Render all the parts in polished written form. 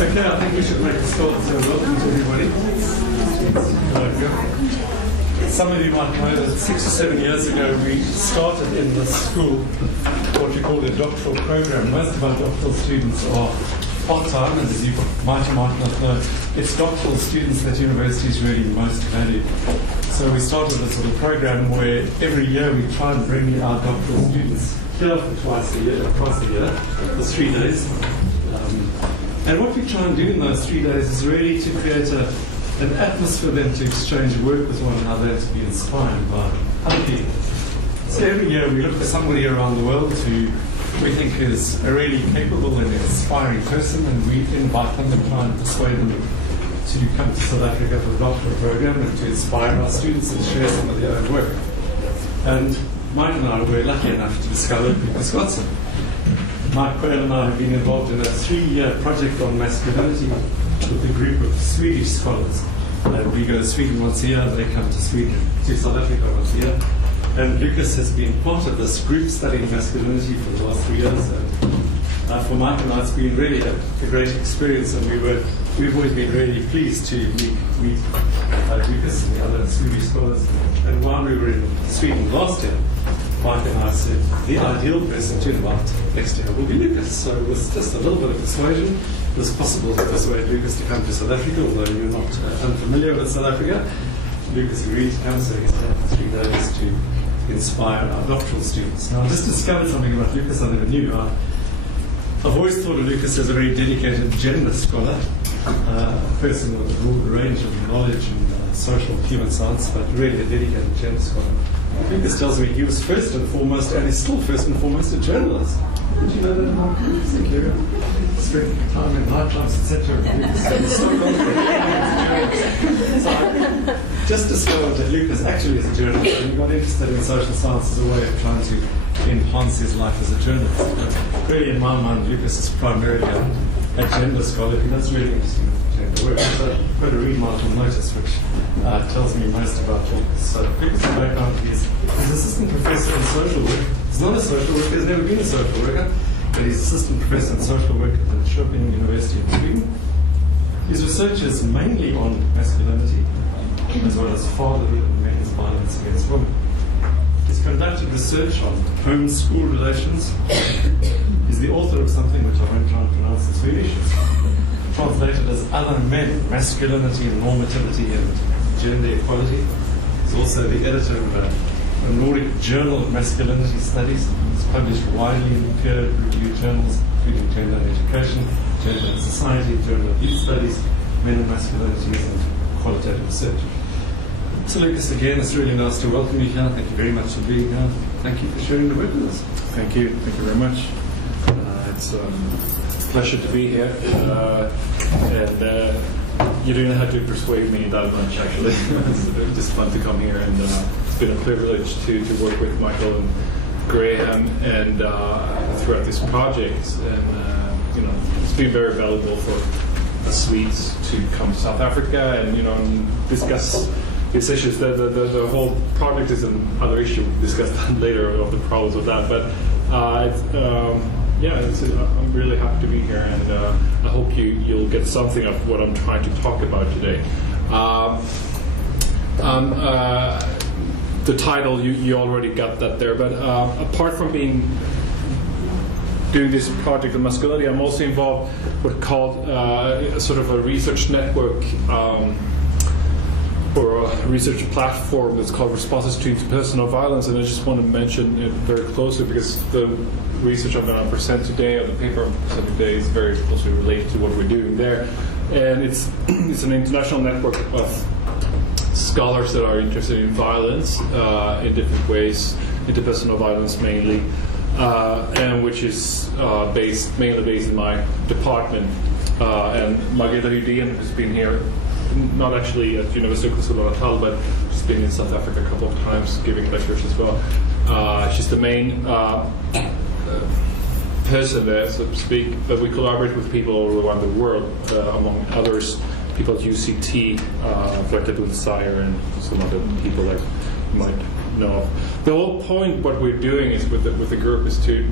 Okay, I think we should make a start. So welcome to everybody. Some of you might know that 6 or 7 years ago we started in this school what we call the doctoral program. Most of our doctoral students are part-time, and as you might or might not know, it's doctoral students that universities really most value. So we started this little program where every year we try and bring our doctoral students here for twice a year, for 3 days. And what we try and do in those 3 days is really to create an atmosphere for them to exchange work with one another and to be inspired by other people. So every year we look for somebody around the world who we think is a really capable and inspiring person, and we invite them and try and persuade them to come to South Africa for the doctoral program and to inspire our students and share some of their own work. And Mike and I were lucky enough to discover Prof. Gottzén. Mike Quayle and I have been involved in a 3-year project on masculinity with a group of Swedish scholars. We go to Sweden once a year, they come to South Africa once a year. And Lucas has been part of this group studying masculinity for the last 3 years. And for Mike and I, it's been really a great experience, and we've always been really pleased to meet Lucas and the other Swedish scholars. And while we were in Sweden last year, Mike and I said the ideal person to invite next year will be Lucas. So with just a little bit of persuasion, it was possible to persuade Lucas to come to South Africa, although you're not unfamiliar with South Africa. Lucas agreed to come, so he's there for 3 days to inspire our doctoral students. Now, I just discovered something about Lucas I never knew. I've always thought of Lucas as a very dedicated gender scholar, a person with a broad range of knowledge and social human science, but really a dedicated gender scholar. Lucas tells me he was first and foremost, and is still first and foremost, a journalist. Did you know that, Mark? Thank you. Spent time in nightclubs, etc. So I just discovered that Lucas actually is a journalist, and he got interested in social science as a way of trying to enhance his life as a journalist. But really, in my mind, Lucas is primarily a gender scholar. He does really interesting gender work. So I've got a remarkable notice which tells me most about Lucas. So Lucas' background is assistant professor in social work. He's not a social worker, he's never been a social worker, but he's assistant professor in social work at the Linkőping University in Sweden. His research is mainly on masculinity, as well as fatherhood and men's violence against women. He's conducted research on home-school relations. He's the author of something which I won't try and pronounce in Swedish. It's translated as Other Men, Masculinity and Normativity and Gender Equality. He's also the editor of a Nordic Journal of Masculinity Studies. It's published widely in peer-reviewed journals, including Gender and Education, Gender and Society, Journal of Youth Studies, Men and Masculinities, and Qualitative Research. So Lucas, again, it's really nice to welcome you here. Thank you very much for being here. Thank you for sharing the work with us. Thank you very much. It's a pleasure to be here. And you didn't have to persuade me that much, actually. It's just fun to come here, and it's been a privilege to work with Michael and Graham and throughout this project. And it's been very valuable for the Swedes to come to South Africa and and discuss these issues. The whole project is another issue. We'll discuss that later of the problems with that. But I'm really happy to be here, and I hope you'll get something of what I'm trying to talk about today. The title, you already got that there, but apart from doing this project on masculinity, I'm also involved with what's called sort of a research network or a research platform that's called Responses to Interpersonal Violence, and I just want to mention it very closely because the research I'm going to present today, or the paper I'm presenting today, is very closely related to what we're doing there. And it's an international network of scholars that are interested in violence in different ways, interpersonal violence mainly, and which is mainly based in my department. And Margareta Hydén has been here, not actually at University of KwaZulu-Natal, but she's been in South Africa a couple of times giving lectures as well. She's the main person there, so to speak, but we collaborate with people all around the world, among others, people at UCT, Pietermaritzburg, and some other people that you might know. The whole point, what we're doing is with the group, is to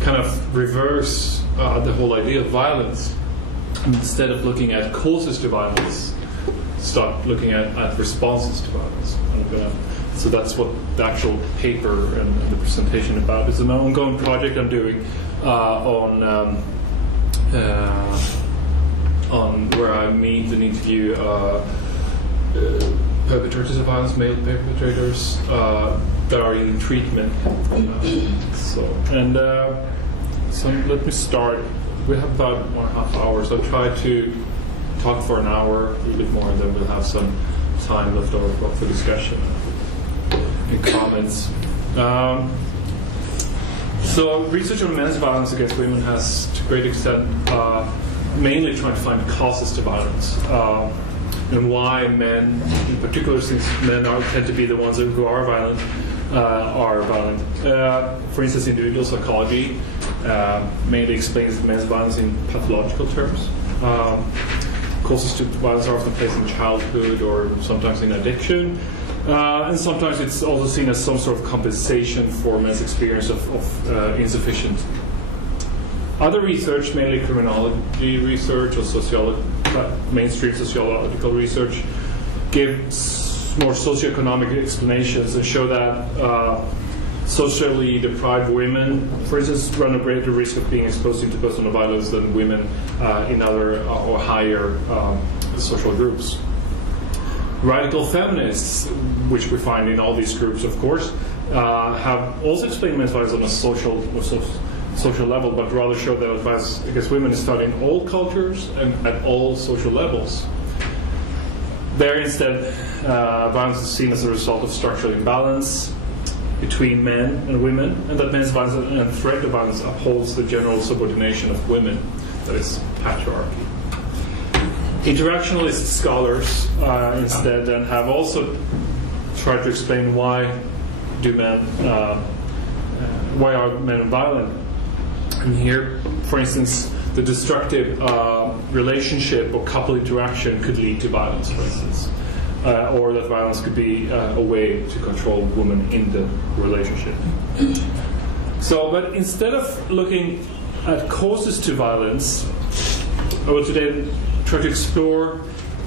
kind of reverse the whole idea of violence instead of looking at causes to violence, start looking at responses to violence. So that's what the actual paper and the presentation about. It's an ongoing project I'm doing on where I meet and interview perpetrators of violence, male perpetrators that are in treatment. So let me start. We have about 1.5 hours. I'll try to talk for an hour, a little bit more, and then we'll have some time left over for discussion and comments. So research on men's violence against women has, to a great extent, mainly trying to find causes to violence and why men, in particular, since men tend to be the ones who are violent. For instance, individual psychology mainly explains men's violence in pathological terms. Causes to violence are often placed in childhood or sometimes in addiction. And sometimes it's also seen as some sort of compensation for men's experience of insufficient. Other research, mainly criminology research or mainstream sociological research, gives more socioeconomic explanations and show that socially deprived women, for instance, run a greater risk of being exposed to interpersonal violence than women in other or higher social groups. Radical feminists, which we find in all these groups, of course, have also explained men's violence on a social level, but rather show that violence against women is found in all cultures and at all social levels. There, instead, violence is seen as a result of structural imbalance between men and women, and that men's violence and threat of violence upholds the general subordination of women, that is, patriarchy. Interactionalist scholars instead then have also tried to explain why are men violent. And here, for instance, the destructive relationship or couple interaction could lead to violence, for instance, or that violence could be a way to control women in the relationship. So, but instead of looking at causes to violence, I will today try to explore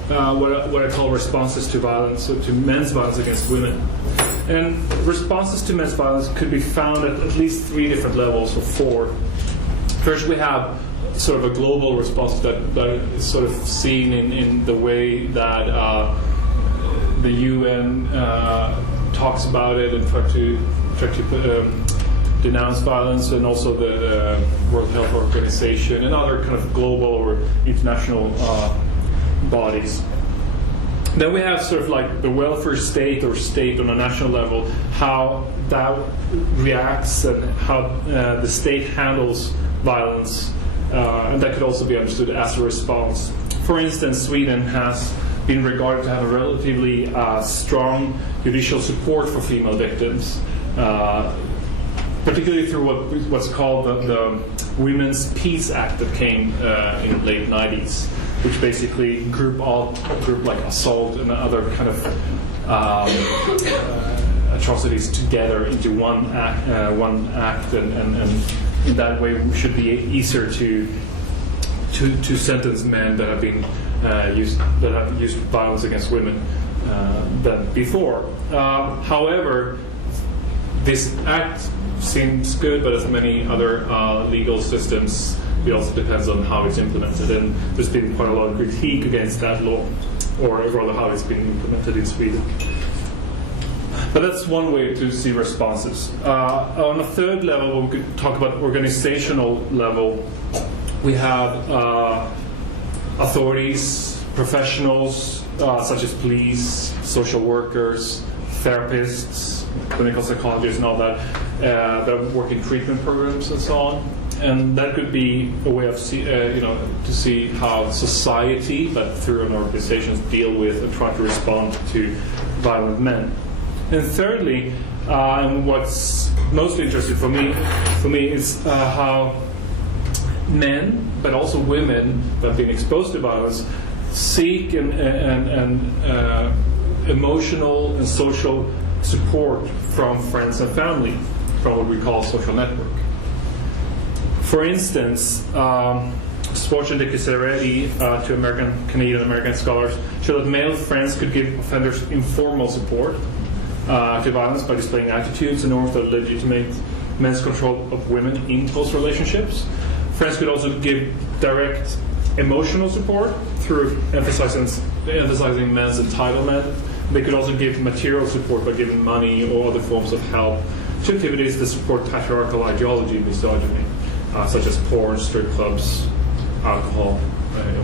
what I call responses to violence, so to men's violence against women. And responses to men's violence could be found at least 3 different levels, or 4. First, we have sort of a global response that is sort of seen in the way that the UN talks about it and try to denounce violence, and also the World Health Organization and other kind of global or international bodies. Then we have sort of like the welfare state or state on a national level, how that reacts and how the state handles violence, and that could also be understood as a response. For instance, Sweden has been regarded to have a relatively strong judicial support for female victims, particularly through what's called the Women's Peace Act that came in the late 90s, which basically group like assault and other kind of atrocities together into one act, and in that way it should be easier to sentence men that have been used violence against women than before. However, this act seems good, but as many other legal systems, it also depends on how it's implemented, and there's been quite a lot of critique against that law, or rather how it's been implemented in Sweden. But that's one way to see responses. On a third level, we could talk about organizational level. We have authorities, professionals such as police, social workers, therapists, clinical psychologists, and all that work in treatment programs and so on. And that could be a way of to see how society, but through an organization, deal with and try to respond to violent men. And thirdly, and what's most interesting for me is how men, but also women that have been exposed to violence, seek and emotional and social support from friends and family, from what we call social network. For instance, Swatch and Dickiserelli to Canadian American scholars show that male friends could give offenders informal support to violence by displaying attitudes and norms that legitimate men's control of women in close relationships. Friends could also give direct emotional support through emphasizing men's entitlement. They could also give material support by giving money or other forms of help to activities that support patriarchal ideology and misogyny, such as porn, strip clubs, alcohol,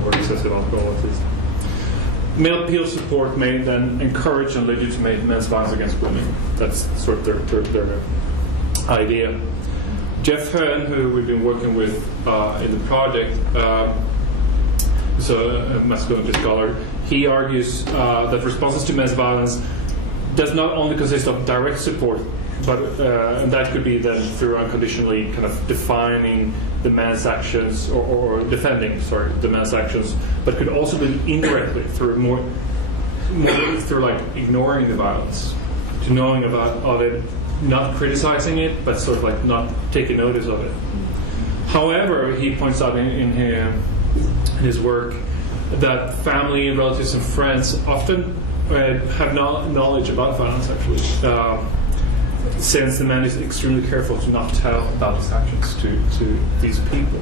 or excessive alcoholism. Male peer support may then encourage and legitimate men's violence against women. That's sort of their idea. Jeff Hearn, who we've been working with in the project, is a masculinity scholar. He argues that responses to men's violence does not only consist of direct support, but and that could be then through unconditionally kind of defining the man's actions or defending, the man's actions, but could also be indirectly through more through like ignoring the violence, to knowing of it, not criticizing it, but sort of like not taking notice of it. However, he points out in his work that family, relatives, and friends often have knowledge about violence, actually, since the man is extremely careful to not tell about his actions to these people.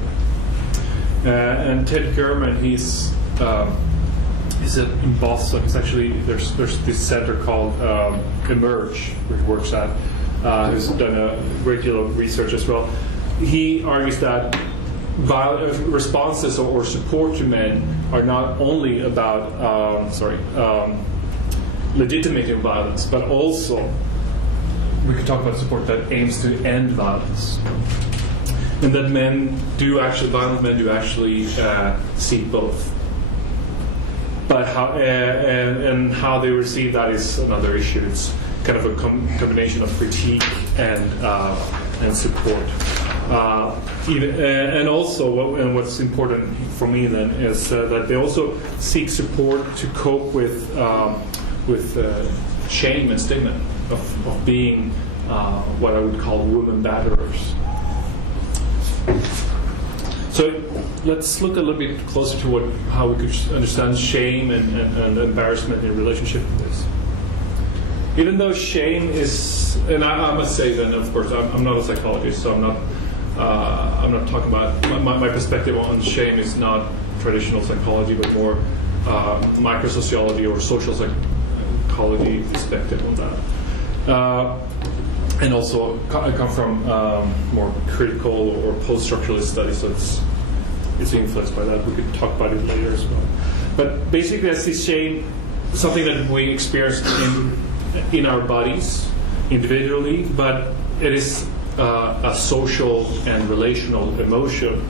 And Ted German, he's in Boston. It's actually there's this center called Emerge, where he works at, who's done a great deal of research as well. He argues that responses or support to men are not only about legitimating violence, but also we could talk about support that aims to end violence, and that violent men do actually seek both. But how they receive that is another issue. It's kind of a combination of critique and support. And also, what's important for me then is that they also seek support to cope with shame and stigma of being what I would call woman batterers. So let's look a little bit closer to how we could understand shame and embarrassment in relationship to this. Even though shame is, and I must say then, of course, I'm not a psychologist, so I'm not talking about my perspective on shame is not traditional psychology, but more microsociology or social psychology perspective on that. And also, I come from more critical or post-structuralist studies, so it's influenced by that. We could talk about it later as well. But basically, I see shame something that we experience in our bodies individually, but it is a social and relational emotion,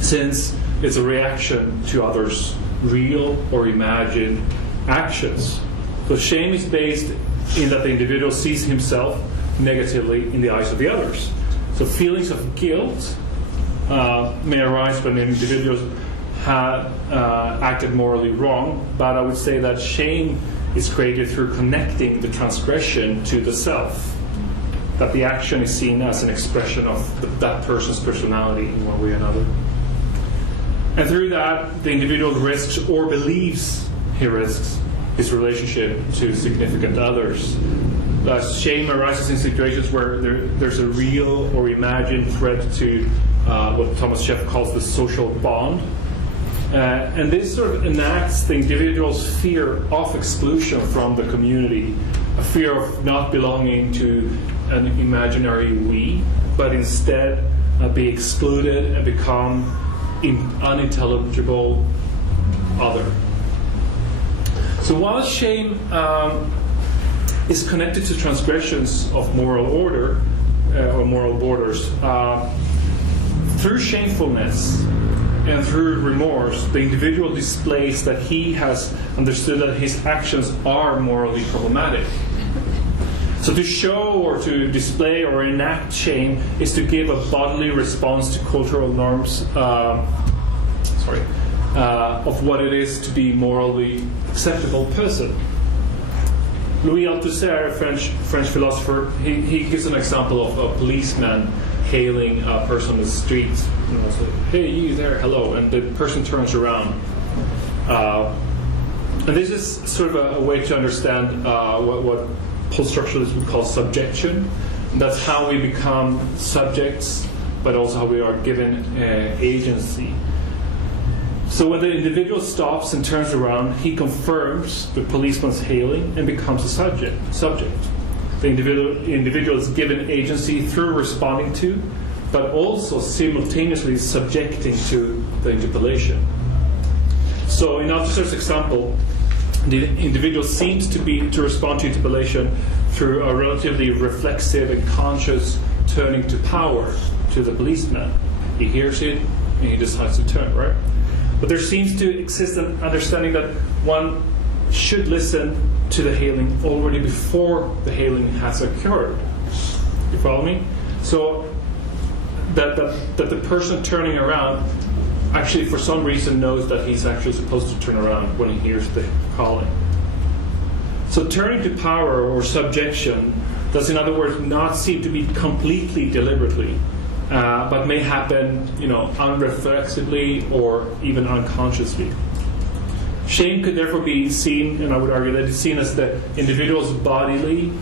since it's a reaction to others' real or imagined actions. So shame is based in that the individual sees himself negatively in the eyes of the others. So feelings of guilt may arise when an individual had acted morally wrong, but I would say that shame is created through connecting the transgression to the self, that the action is seen as an expression of that person's personality in one way or another. And through that, the individual risks or believes he risks his relationship to significant others. Shame arises in situations where there's a real or imagined threat to what Thomas Sheff calls the social bond. And this sort of enacts the individual's fear of exclusion from the community, a fear of not belonging to an imaginary we, but instead be excluded and become unintelligible other. So while shame is connected to transgressions of moral order or moral borders, through shamefulness and through remorse, the individual displays that he has understood that his actions are morally problematic. So to show or to display or enact shame is to give a bodily response to cultural norms of what it is to be morally acceptable person. Louis Althusser, a French philosopher, he gives an example of a policeman hailing a person on the street, say, "Hey, you there, hello," and the person turns around. And this is sort of a way to understand what post-structuralists would call subjection. And that's how we become subjects, but also how we are given agency. So when the individual stops and turns around, he confirms the policeman's hailing and becomes a subject. The individual is given agency through responding to, but also simultaneously subjecting to the interpellation. So in Althusser's example, the individual seems to respond to interpellation through a relatively reflexive and conscious turning to power to the policeman. He hears it and he decides to turn, right? But there seems to exist an understanding that one should listen to the hailing already before the hailing has occurred. You follow me? So that the person turning around actually for some reason knows that he's actually supposed to turn around when he hears the calling. So turning to power or subjection does, in other words, not seem to be completely deliberately, but may happen, unreflexively or even unconsciously. Shame could therefore be seen, and I would argue that it's seen as the individual's bodily,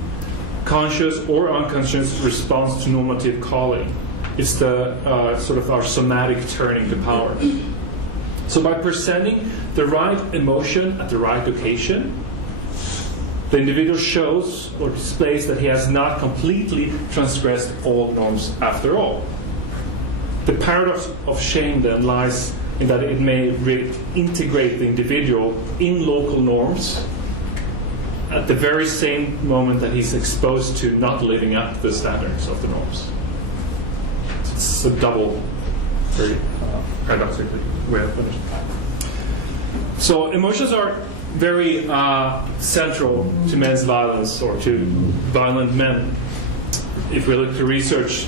conscious or unconscious response to normative calling. It's the sort of our somatic turning to power. So by presenting the right emotion at the right occasion, the individual shows or displays that he has not completely transgressed all norms after all. The paradox of shame then lies in that it may integrate the individual in local norms at the very same moment that he's exposed to not living up to the standards of the norms. It's a double, very paradoxical way of putting it. So emotions are very central to men's violence or to violent men. If we look to research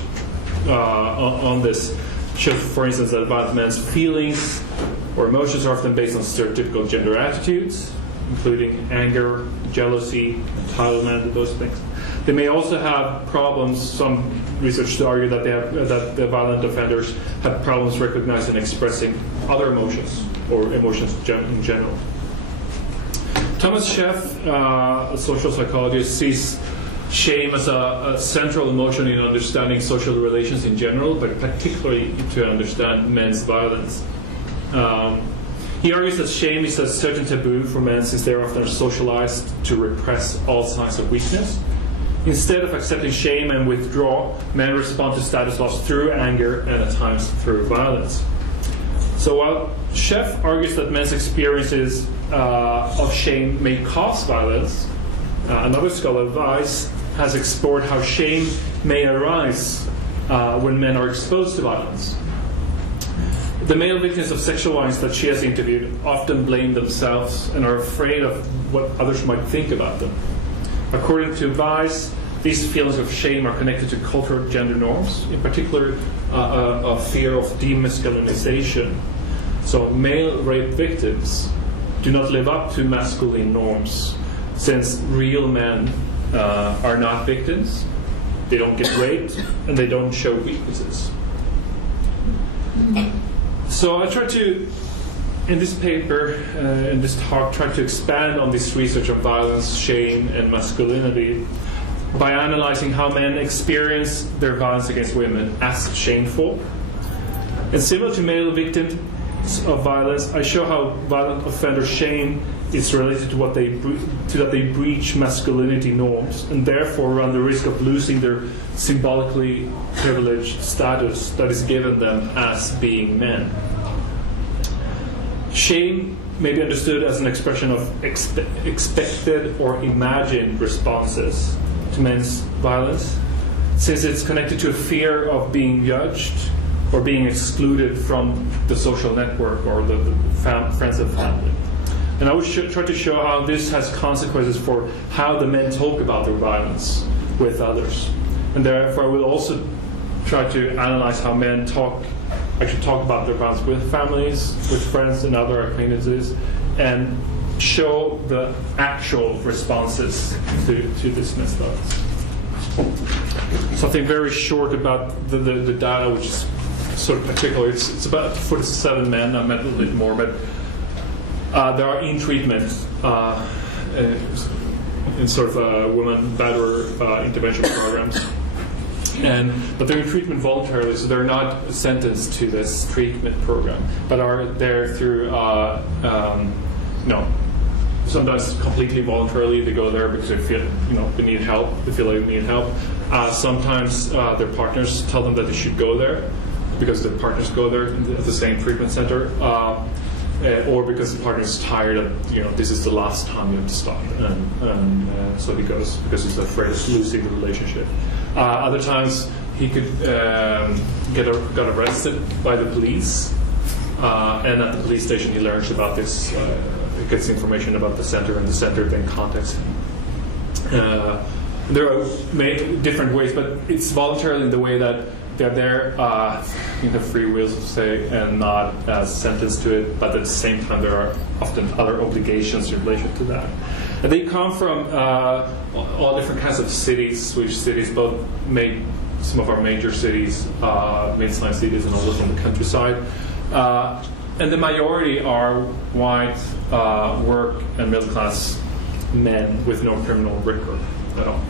on this, shows, for instance, that violent men's feelings or emotions are often based on stereotypical gender attitudes, including anger, jealousy, entitlement, those things. They may also have problems. Some research to argue that that the violent offenders have problems recognizing and expressing other emotions or emotions in general. Thomas Scheff, a social psychologist, sees shame as a central emotion in understanding social relations in general, but particularly to understand men's violence. He argues that shame is a certain taboo for men since they are often socialized to repress all signs of weakness. Instead of accepting shame and withdraw, men respond to status loss through anger and at times through violence. So while Scheff argues that men's experiences of shame may cause violence, another scholar, Weiss, has explored how shame may arise when men are exposed to violence. The male victims of sexual violence that she has interviewed often blame themselves and are afraid of what others might think about them. According to Weiss, these feelings of shame are connected to cultural gender norms, in particular a fear of demasculinization. So male rape victims do not live up to masculine norms, since real men are not victims, they don't get raped, and they don't show weaknesses. So I try to, in this paper, in this talk, try to expand on this research of violence, shame, and masculinity by analyzing how men experience their violence against women as shameful. And similar to male victims of violence, I show how violent offender shame is related to that they breach masculinity norms and therefore run the risk of losing their symbolically privileged status that is given them as being men. Shame may be understood as an expression of expected or imagined responses to men's violence, since it's connected to a fear of being judged or being excluded from the social network or the friends and family. And I would try to show how this has consequences for how the men talk about their violence with others. And therefore I will also try to analyze how men talk about their violence with families, with friends and other acquaintances, and show the actual responses to this men's violence. something very short about the data, which is sort of particular. It's about 47 men. I meant a little bit more, but there are in treatment in sort of women batterer intervention programs, but they're in treatment voluntarily, so they're not sentenced to this treatment program, but are there through sometimes completely voluntarily. They go there because they feel they need help. They feel like they need help. Sometimes their partners tell them that they should go there because their partners go there at the same treatment center, or because the partner is tired of this is the last time you have to stop, and so he goes because he's afraid of losing the relationship. Other times he could got arrested by the police, and at the police station he learns about this. He gets information about the center, and the center then contacts him. There are different ways, but it's voluntarily in the way that they're there in the free will, so to say, and not as sentenced to it, but at the same time there are often other obligations in relation to that. And they come from all different kinds of cities, Swedish cities, both some of our major cities, mid-sized cities, and also from the countryside. And the majority are white, work and middle-class men with no criminal record at all.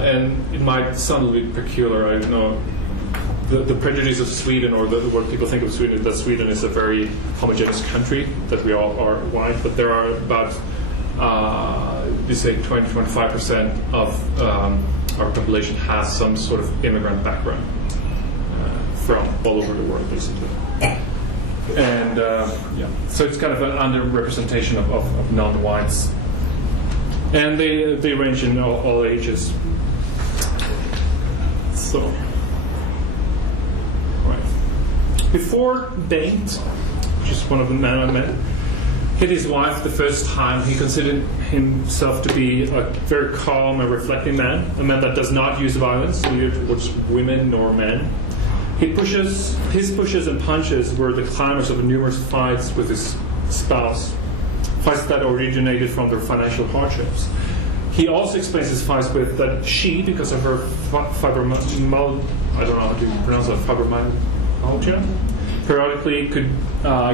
And it might sound a little bit peculiar. I don't know. The prejudice of Sweden, or what people think of Sweden, is that Sweden is a very homogeneous country, that we all are white, but there are about, you say 20-25% of our population has some sort of immigrant background from all over the world, basically. And so it's kind of an underrepresentation of non-whites. And they range in all ages. So, right. Before Bengt, which is one of the men I met, hit his wife the first time, he considered himself to be a very calm and reflecting man, a man that does not use violence, neither towards women nor men. His pushes and punches were the climax of numerous fights with his spouse, fights that originated from their financial hardships. He also explains his fights with that she, because of her fibromyalgia, periodically could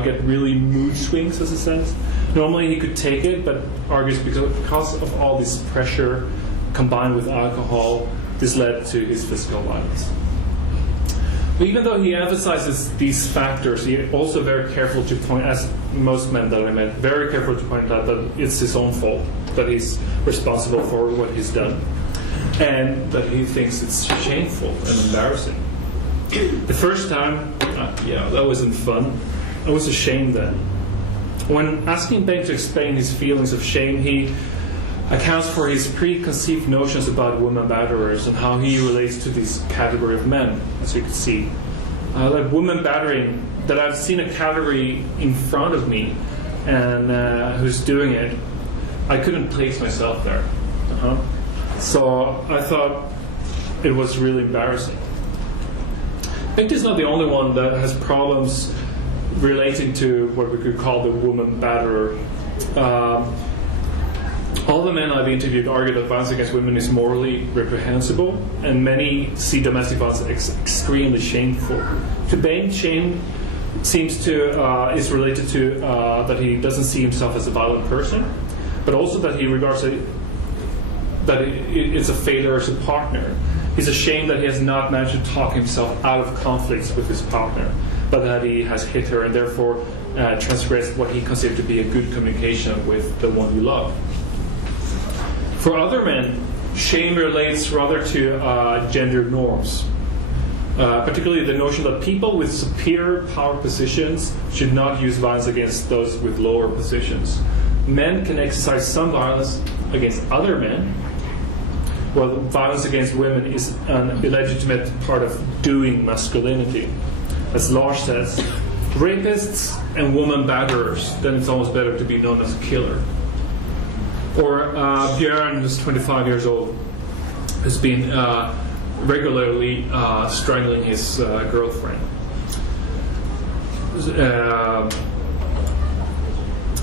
get really mood swings, as it says. Normally he could take it, but argues because of all this pressure combined with alcohol, this led to his physical violence. But even though he emphasizes these factors, he also very careful to point, as most men that I met, very careful to point out that it's his own fault, that he's responsible for what he's done, and that he thinks it's shameful and embarrassing. The first time, that wasn't fun. I was ashamed then. When asking Bengt to explain his feelings of shame, he accounts for his preconceived notions about women batterers and how he relates to this category of men, as you can see. Like woman battering, that I've seen a category in front of me and who's doing it, I couldn't place myself there. So I thought it was really embarrassing. Bengt is not the only one that has problems relating to what we could call the woman batterer. All the men I've interviewed argue that violence against women is morally reprehensible, and many see domestic violence as extremely shameful. To Bengt, shame seems to is related to that he doesn't see himself as a violent person, but also that he regards it that it's a failure as a partner. He's ashamed that he has not managed to talk himself out of conflicts with his partner, but that he has hit her and therefore transgressed what he considered to be a good communication with the one you love. For other men, shame relates rather to gender norms, particularly the notion that people with superior power positions should not use violence against those with lower positions. Men can exercise some violence against other men, while violence against women is an illegitimate part of doing masculinity. As Lars says, rapists and woman batterers, then it's almost better to be known as a killer. Or Björn, who's 25 years old, has been regularly strangling his girlfriend.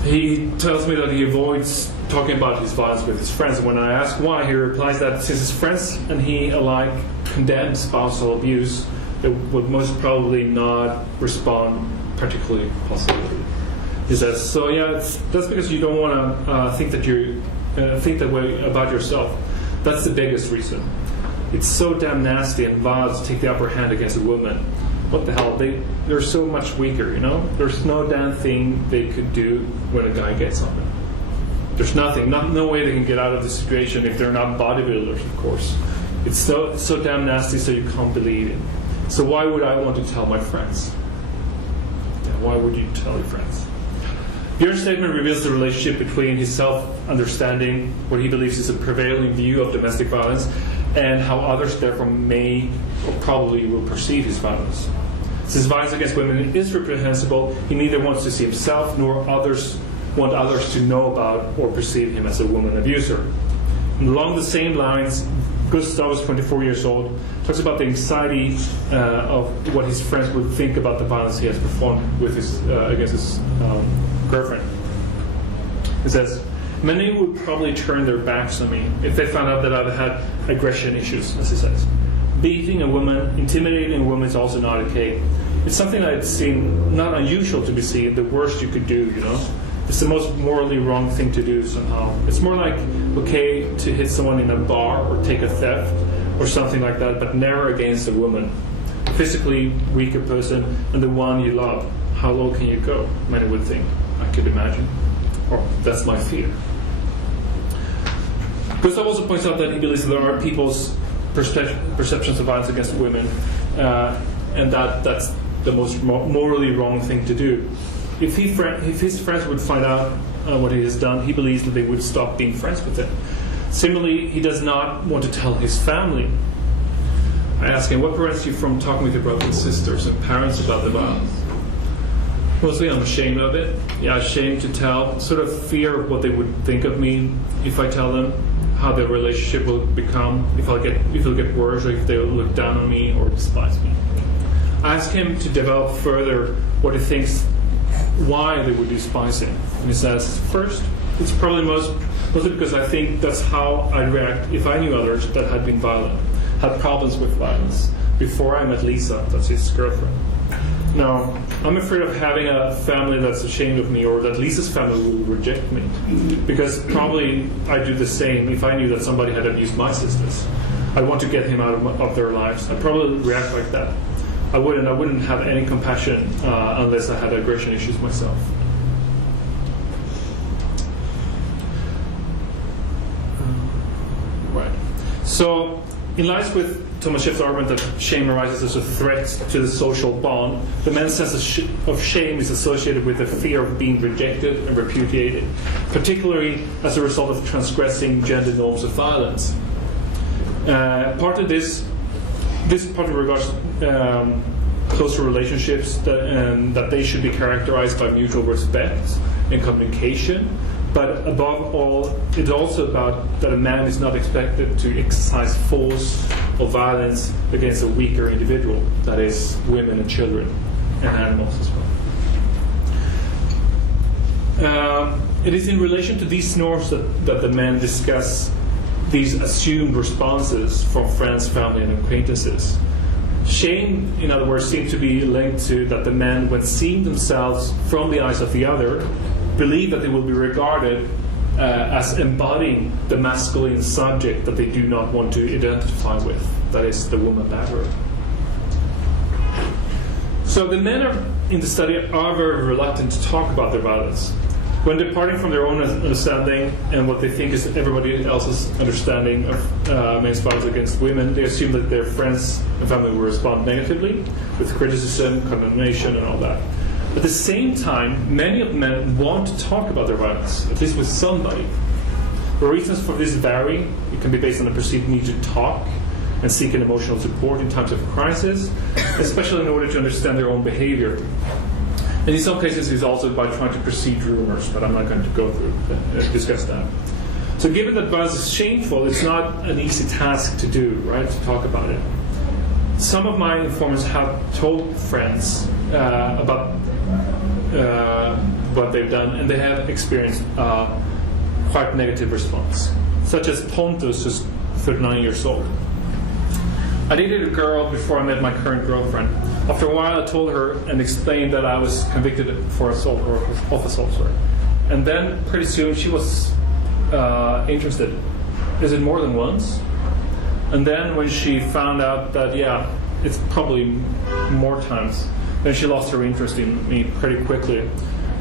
He tells me that he avoids talking about his violence with his friends. And when I ask why, he replies that since his friends and he alike condemn spousal abuse, they would most probably not respond particularly positively. He says, so yeah, that's because you don't want to think that way about yourself. That's the biggest reason. It's so damn nasty and vile to take the upper hand against a woman. What the hell? They're so much weaker, you know? There's no damn thing they could do when a guy gets on them. There's nothing. No way they can get out of the situation if they're not bodybuilders, of course. It's so damn nasty so you can't believe it. So why would I want to tell my friends? Yeah, why would you tell your friends? Björn's statement reveals the relationship between his self-understanding, what he believes is a prevailing view of domestic violence, and how others therefore may or probably will perceive his violence. Since violence against women is reprehensible, he neither wants to see himself nor want others to know about or perceive him as a woman abuser. And along the same lines, Gustav is 24 years old, talks about the anxiety of what his friends would think about the violence he has performed with against his girlfriend. He says, many would probably turn their backs on me if they found out that I've had aggression issues, as he says. Beating a woman, intimidating a woman is also not okay. It's something I'd seen not unusual to be seen, the worst you could do, you know. It's the most morally wrong thing to do somehow. It's more like okay to hit someone in a bar or take a theft or something like that, but never against a woman. A physically weaker person and the one you love. How low can you go? Many would think. I could imagine. Or that's my fear. Gustav also points out that he believes that there are people's perceptions of violence against women, and that's the most morally wrong thing to do. If his friends would find out what he has done, he believes that they would stop being friends with him. Similarly, he does not want to tell his family. I ask him, what prevents you from talking with your brothers and sisters and parents about the violence? Mostly I'm ashamed of it. Yeah, ashamed to tell. Sort of fear of what they would think of me if I tell them, how the relationship will become, if it'll get worse, or if they'll look down on me or despise me. I ask him to develop further what he thinks, why they would despise him. And he says, first, it's probably mostly because I think that's how I'd react if I knew others that had been violent, had problems with violence, before I met Lisa, that's his girlfriend. Now, I'm afraid of having a family that's ashamed of me, or that Lisa's family will reject me. Because probably I'd do the same if I knew that somebody had abused my sisters. I'd want to get him out of their lives. I'd probably react like that. I wouldn't have any compassion unless I had aggression issues myself. Right. So, in line with Thomas Schiff's argument that shame arises as a threat to the social bond, the man's sense of shame is associated with the fear of being rejected and repudiated, particularly as a result of transgressing gender norms of violence. Part of this partly regards closer relationships that they should be characterized by mutual respect and communication. But above all, it's also about that a man is not expected to exercise force or violence against a weaker individual, that is, women and children and animals as well. It is in relation to these norms that the men discuss these assumed responses from friends, family, and acquaintances. Shame, in other words, seems to be linked to that the men, when seeing themselves from the eyes of the other, believe that they will be regarded as embodying the masculine subject that they do not want to identify with, that is, the woman batterer. So the men in the study are very reluctant to talk about their violence. When departing from their own understanding and what they think is everybody else's understanding of men's violence against women, they assume that their friends and family will respond negatively with criticism, condemnation, and all that. At the same time, many of the men want to talk about their violence, at least with somebody. The reasons for this vary. It can be based on a perceived need to talk and seek an emotional support in times of crisis, especially in order to understand their own behavior. And in some cases, it's also by trying to perceive rumors, but I'm not going to go through discuss that. So given that violence is shameful, it's not an easy task to do, right, to talk about it. Some of my informants have told friends about what they've done, and they have experienced quite negative response. Such as Pontus, who's 39 years old. I dated a girl before I met my current girlfriend. After a while, I told her and explained that I was convicted for assault or of assault. And then pretty soon she was interested. Is it more than once? And then when she found out that, yeah, it's probably more times, then she lost her interest in me pretty quickly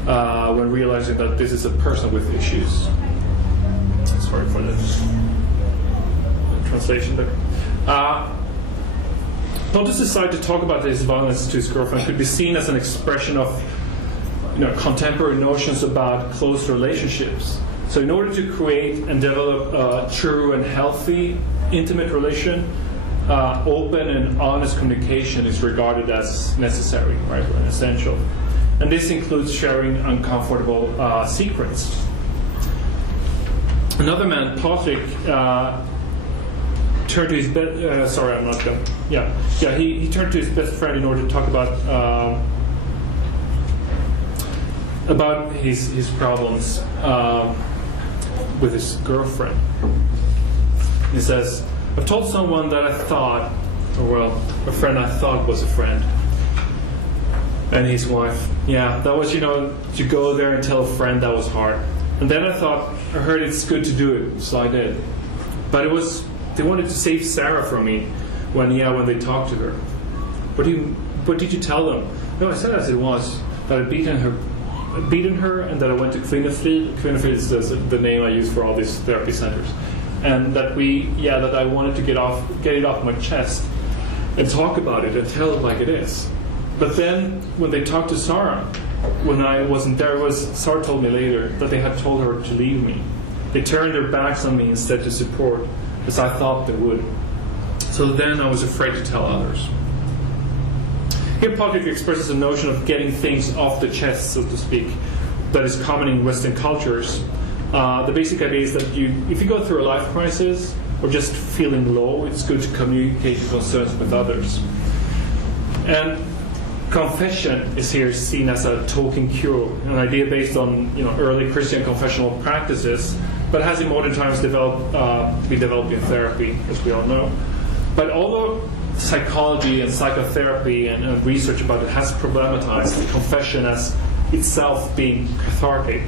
when realizing that this is a person with issues. Sorry for the translation there. Pontus decided to talk about his violence to his girlfriend could be seen as an expression of contemporary notions about close relationships. So in order to create and develop a true and healthy, intimate relation, open and honest communication is regarded as necessary, right, and essential. And this includes sharing uncomfortable secrets. Another man, Patrick, turned to his he turned to his best friend in order to talk about his problems with his girlfriend. He says, "I've told someone that I thought, a friend I thought was a friend, and his wife. Yeah, that was, to go there and tell a friend, that was hard. And then I heard it's good to do it, so I did. But they wanted to save Sarah from me when they talked to her. What did you tell them? No, I said as it was, that I'd beaten her, and that I went to Kvinnofrid. Kvinnofrid is the name I use for all these therapy centers. And that that I wanted to get it off my chest and talk about it and tell it like it is. But then when they talked to Sarah, when I wasn't there, Sarah told me later that they had told her to leave me. They turned their backs on me instead to support, as I thought they would. So then I was afraid to tell others." Here Patrick expresses a notion of getting things off the chest, so to speak, that is common in Western cultures. The basic idea is that if you go through a life crisis or just feeling low, it's good to communicate your concerns with others. And confession is here seen as a token cure, an idea based on early Christian confessional practices, but has in modern times been developed in therapy, as we all know. But although psychology and psychotherapy and research about it has problematized confession as itself being cathartic,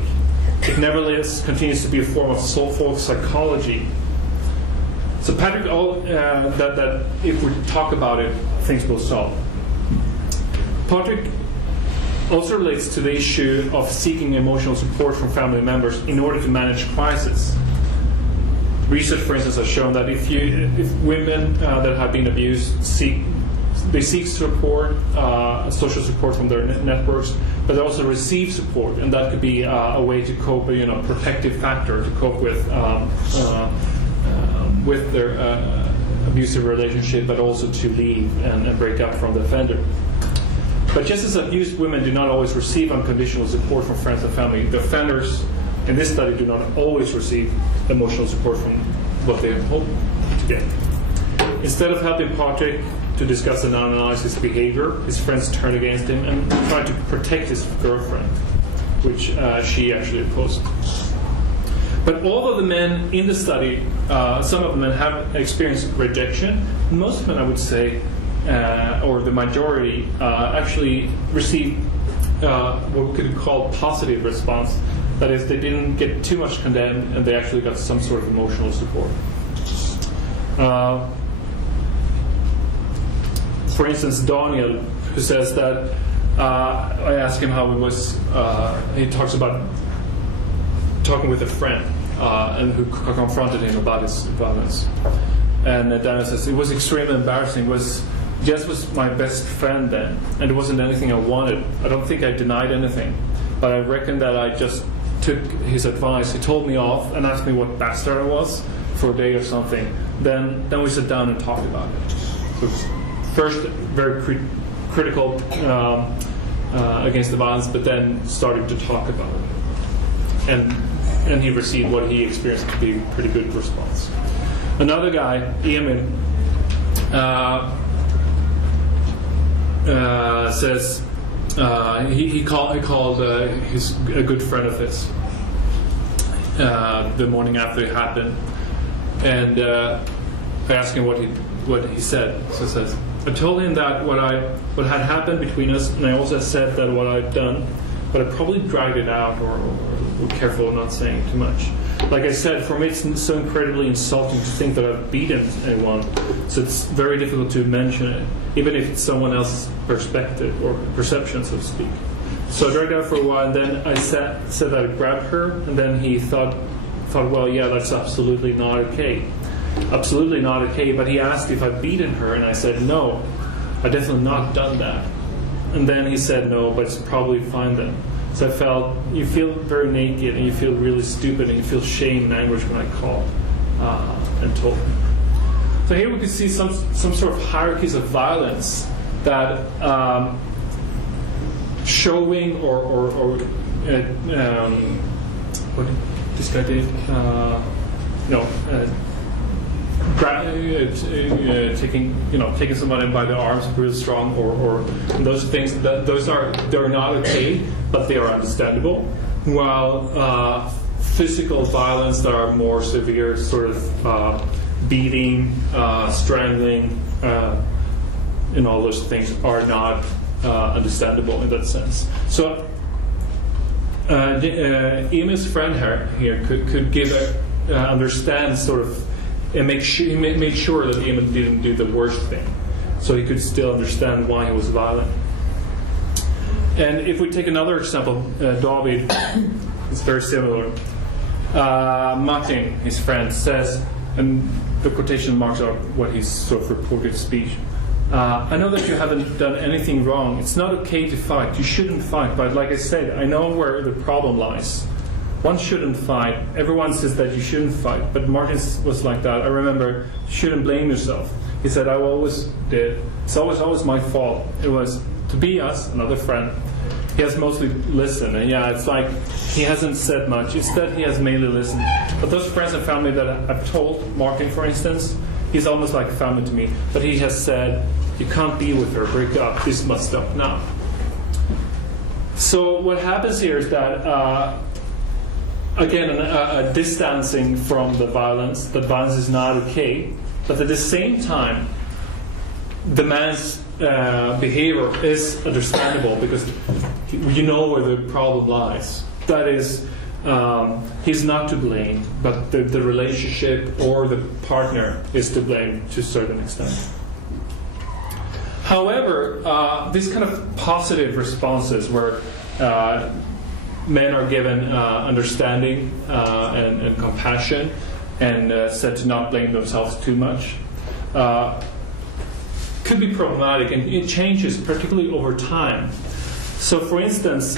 it nevertheless continues to be a form of soulful psychology. So Patrick, that if we talk about it, things will solve. Patrick also relates to the issue of seeking emotional support from family members in order to manage crisis. Research, for instance, has shown that if women that have been abused seek support, social support from their networks, but they also receive support, and that could be a way to cope, a protective factor to cope with their abusive relationship, but also to leave and break up from the offender. But just as abused women do not always receive unconditional support from friends and family, the offenders in this study do not always receive emotional support from what they have hoped to get. Instead of helping Patrick to discuss and analyze his behavior, his friends turned against him and tried to protect his girlfriend, which she actually opposed. But although the men in the study, some of the men have experienced rejection, most of them, I would say, or the majority, actually received what we could call positive response. That is, they didn't get too much condemned, and they actually got some sort of emotional support. For instance, Daniel, who says that, I asked him how it was, he talks about talking with a friend, and who confronted him about his violence. And Daniel says, it was extremely embarrassing. Jess was my best friend then, and it wasn't anything I wanted. I don't think I denied anything, but I reckon that I just took his advice. He told me off and asked me what bastard I was for a day or something. Then we sat down and talked about it. So first, very critical against the violence, but then started to talk about it. And he received what he experienced to be a pretty good response. Another guy, Emil, says he called a good friend of his the morning after it happened, and I asked him what he said. So he says, I told him that what had happened between us, and I also said that what I'd done, but I probably dragged it out or were careful of not saying too much. Like I said, for me it's so incredibly insulting to think that I've beaten anyone, so it's very difficult to mention it, even if it's someone else's perspective or perception, so to speak. So I dragged out for a while, and then I said that I grabbed her, and then he thought, well, yeah, that's absolutely not okay. Absolutely not okay, but he asked if I'd beaten her, and I said, no, I definitely not done that. And then he said, no, but it's probably fine then. So I felt, you feel very naked, and you feel really stupid, and you feel shame and anguish when I called and told him. So here we can see some sort of hierarchies of violence that showing or what did this guy did? Taking somebody by the arms really strong, or those things. They're not okay, but they are understandable. While physical violence that are more severe, sort of beating, strangling, and all those things are not understandable in that sense. So Emil's friend here could give understand sort of. And he made sure that Emil didn't do the worst thing, so he could still understand why he was violent. And if we take another example, David, it's very similar. Martin, his friend, says, and the quotation marks are what his sort of reported speech. I know that you haven't done anything wrong. It's not okay to fight. You shouldn't fight. But like I said, I know where the problem lies. One shouldn't fight. Everyone says that you shouldn't fight, but Martin was like that. I remember, you shouldn't blame yourself. He said, I always did. It's always my fault. It was Tobias, another friend. He has mostly listened, and yeah, it's like he hasn't said much. Instead, he has mainly listened. But those friends and family that I've told, Martin, for instance, he's almost like family to me. But he has said, you can't be with her, break up, this must stop now. So what happens here is that again, a distancing from the violence, that violence is not okay, but at the same time, the man's behavior is understandable because you know where the problem lies. That is, he's not to blame, but the relationship or the partner is to blame to a certain extent. However, these kind of positive responses where men are given understanding and compassion and said to not blame themselves too much, could be problematic, and it changes particularly over time. So for instance,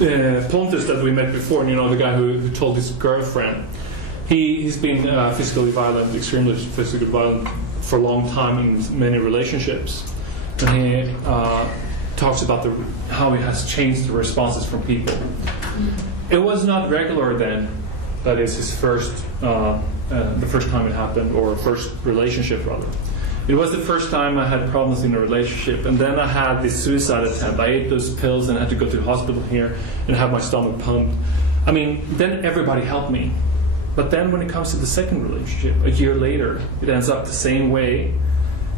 Pontus that we met before, the guy who told his girlfriend, he's been physically violent, extremely physically violent for a long time in many relationships. And he talks about how he has changed the responses from people. It was not regular then. That is his first, the first time it happened, or first relationship rather. It was the first time I had problems in a relationship, and then I had this suicide attempt. I ate those pills and had to go to the hospital here and have my stomach pumped. I mean, then everybody helped me. But then when it comes to the second relationship, a year later, it ends up the same way,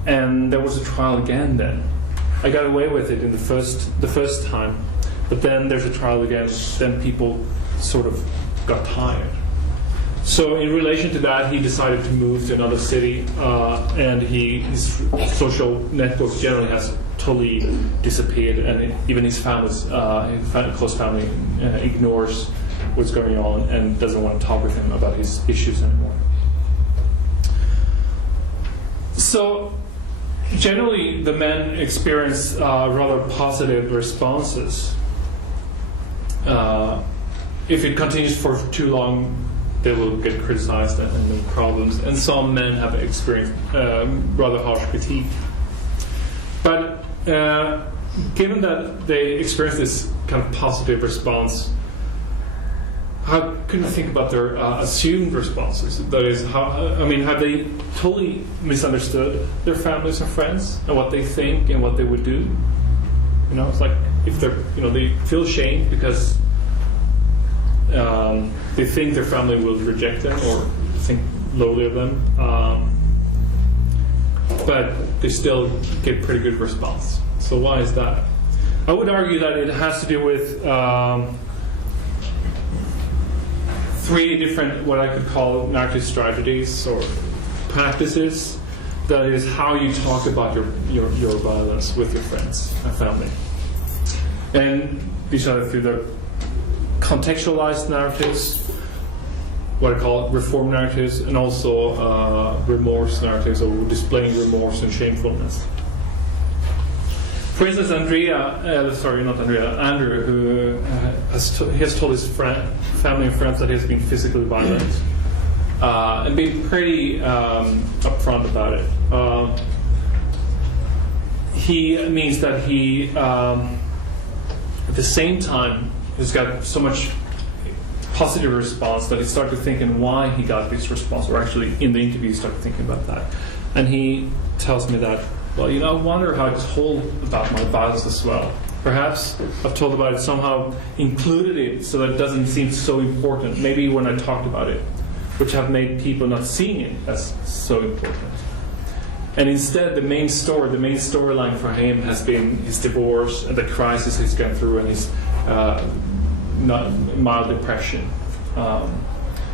and there was a trial again then. I got away with it in the first time, but then there's a trial again. Then people sort of got tired. So in relation to that, he decided to move to another city, and his social network generally has totally disappeared, and even his family's close family ignores what's going on and doesn't want to talk with him about his issues anymore. So generally, the men experience rather positive responses. If it continues for too long, they will get criticized and have problems. And some men have experienced rather harsh critique. But given that they experience this kind of positive response, how can you think about their assumed responses? That is, have they totally misunderstood their families and friends and what they think and what they would do? It's like if they're, they feel ashamed because they think their family will reject them or think lowly of them, but they still get pretty good response. So why is that? I would argue that it has to do with 3 different, what I could call narrative strategies or practices. That is how you talk about your violence with your friends and family. And these are through the contextualized narratives, what I call reform narratives, and also remorse narratives, or displaying remorse and shamefulness. For instance, Andrew, who has told his family and friends that he has been physically violent, and been pretty upfront about it. He means that he, at the same time, has got so much positive response that he started thinking why he got this response, or actually in the interview he started thinking about that. And he tells me that, well, I wonder how I told about my violence as well. Perhaps I've told about it, somehow included it so that it doesn't seem so important, maybe when I talked about it, which have made people not seeing it as so important. And instead, the main storyline for him has been his divorce and the crisis he's gone through and his mild depression.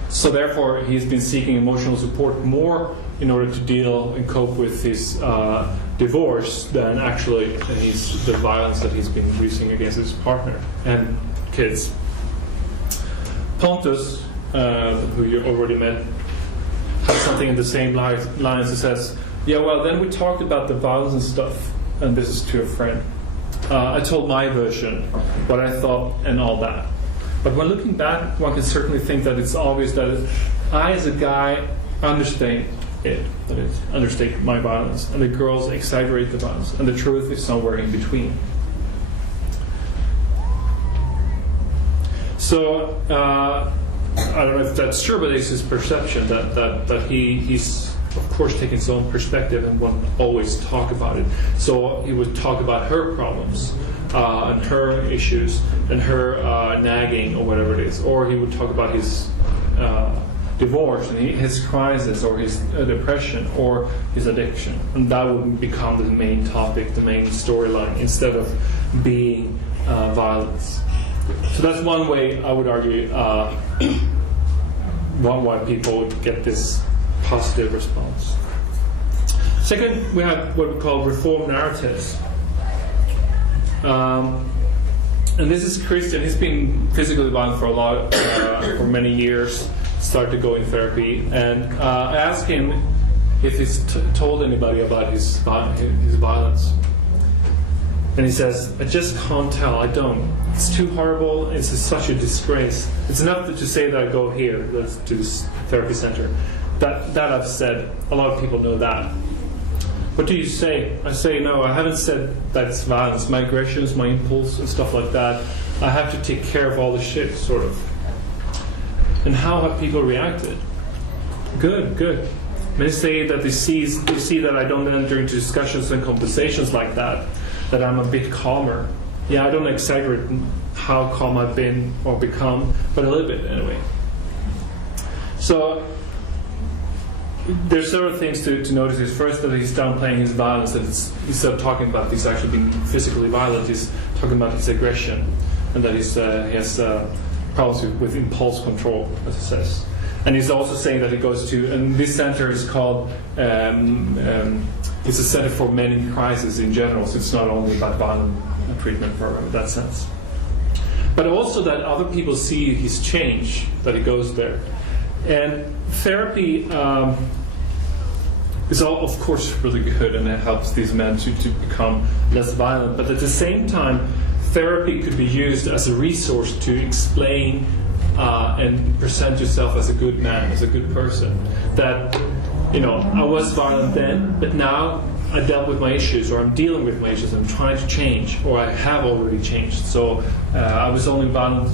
So therefore, he's been seeking emotional support more in order to deal and cope with his divorce than actually the violence that he's been using against his partner and kids. Pontus, who you already met, has something in the same lines. He says, yeah, well, then we talked about the violence and stuff, and this is to a friend. I told my version, what I thought, and all that. But when looking back, one can certainly think that it's obvious that I, as a guy, understate it. That is, understate my violence, and the girls exaggerate the violence, and the truth is somewhere in between. So, I don't know if that's true, but it's his perception that he's of course taking his own perspective and won't always talk about it. So he would talk about her problems and her issues and her nagging or whatever it is, or he would talk about his divorce and his crisis or his depression or his addiction, and that would become the main topic, the main storyline, instead of being violence. So that's one way I would argue why people get this positive response. Second, we have what we call reform narratives. And this is Christian. He's been physically violent for many years. Started to go in therapy, and I asked him if he's told anybody about his violence. And he says, I just can't tell, I don't. It's too horrible, it's such a disgrace. It's enough to say that I go here, to this therapy center. That I've said. A lot of people know that. What do you say? I say, no, I haven't said that it's violence. My aggressions, my impulse, and stuff like that. I have to take care of all the shit, sort of. And how have people reacted? Good. They say that they see that I don't enter into discussions and conversations like that I'm a bit calmer. Yeah, I don't exaggerate how calm I've been or become, but a little bit anyway. So there's several things to notice. Is first that he's downplaying his violence, that instead of talking about he's actually being physically violent, he's talking about his aggression, and that he has problems with impulse control, as he says. And he's also saying that he goes to, and this center is called, it's a center for men in crisis in general, so it's not only about violent treatment program in that sense. But also that other people see his change, that he goes there. And therapy is all, of course, really good, and it helps these men to become less violent. But at the same time, therapy could be used as a resource to explain and present yourself as a good man, as a good person. That, I was violent then, but now I dealt with my issues, or I'm dealing with my issues, I'm trying to change, or I have already changed. So I was only violent,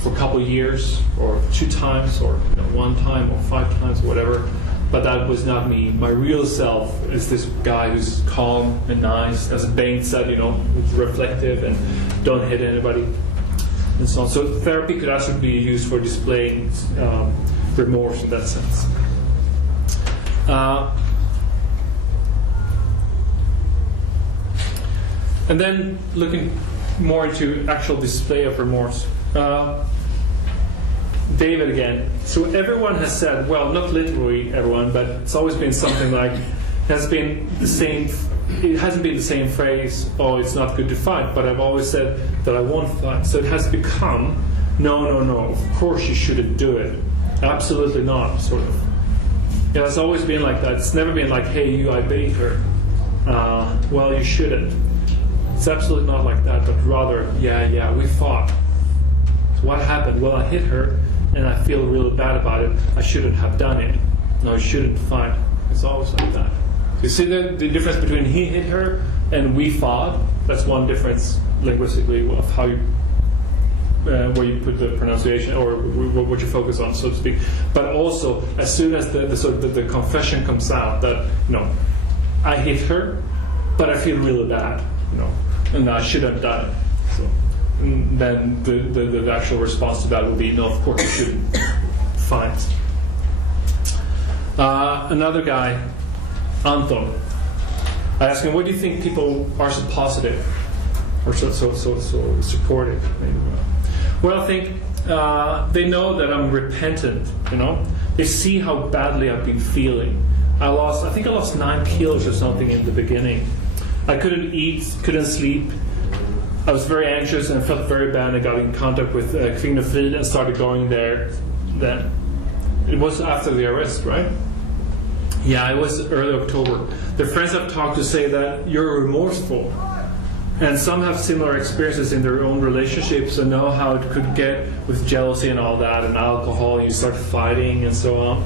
for a couple of years, or 2 times, or 1 time, or 5 times, or whatever. But that was not me. My real self is this guy who's calm and nice, as Bain said, who's reflective and don't hit anybody, and so on. So therapy could actually be used for displaying remorse in that sense. And then looking more into actual display of remorse. David again. So everyone has said, well, not literally everyone, but it's always been something like, it hasn't been the same phrase, oh, it's not good to fight, but I've always said that I won't fight. So it has become, no, of course you shouldn't do it. Absolutely not, sort of. It has always been like that. It's never been like, hey, I beat her. Well, you shouldn't. It's absolutely not like that, but rather, yeah, we fought. So what happened? Well, I hit her, and I feel really bad about it. I shouldn't have done it. No, I shouldn't fight. It's always like that. You see the difference between he hit her and we fought? That's one difference linguistically of how you, where you put the pronunciation or what you focus on, so to speak. But also, as soon as the confession comes out that, I hit her, but I feel really bad, and I should have done it. So, and then the actual response to that would be, no, of course you shouldn't. Fine. Another guy, Anton. I asked him, "What do you think people are so positive or so supportive?" Well, I think they know that I'm repentant. They see how badly I've been feeling. I think I lost 9 kilos or something in the beginning. I couldn't eat, couldn't sleep. I was very anxious and I felt very bad. I got in contact with Kvinnofrid and started going there. Then it was after the arrest, right? Yeah, it was early October. The friends I've talked to say that you're remorseful. And some have similar experiences in their own relationships and know how it could get with jealousy and all that, and alcohol, and you start fighting and so on.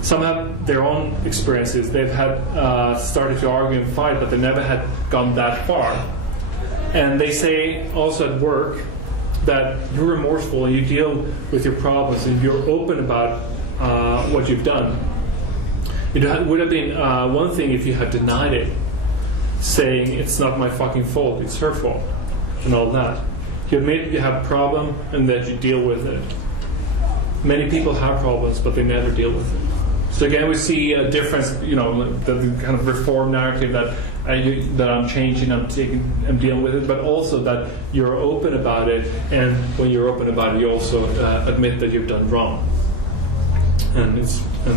Some have their own experiences. They've had started to argue and fight, but they never had gone that far. And they say also at work that you're remorseful and you deal with your problems and you're open about what you've done. It would have been one thing if you had denied it, saying it's not my fucking fault, it's her fault, and all that. You admit you have a problem and that you deal with it. Many people have problems, but they never deal with it. So again, we see a difference, the kind of reform narrative that I'm changing, I'm dealing with it, but also that you're open about it, and when you're open about it, you also admit that you've done wrong, and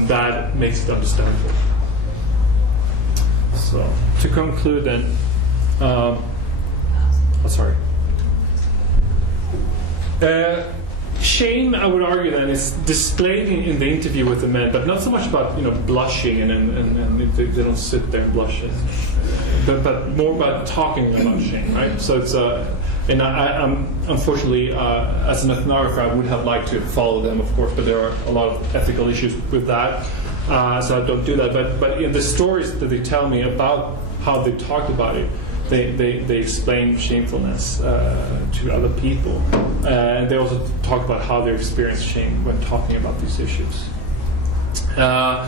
that makes it understandable. So to conclude, then, shame, I would argue, then, is displayed in the interview with the men, but not so much about blushing and they don't sit there and blush, but more about talking about shame, right? So it's and I'm unfortunately as an ethnographer, I would have liked to follow them, of course, but there are a lot of ethical issues with that, so I don't do that. But in the stories that they tell me about how they talked about it, they explain shamefulness to other people. And they also talk about how they experience shame when talking about these issues. To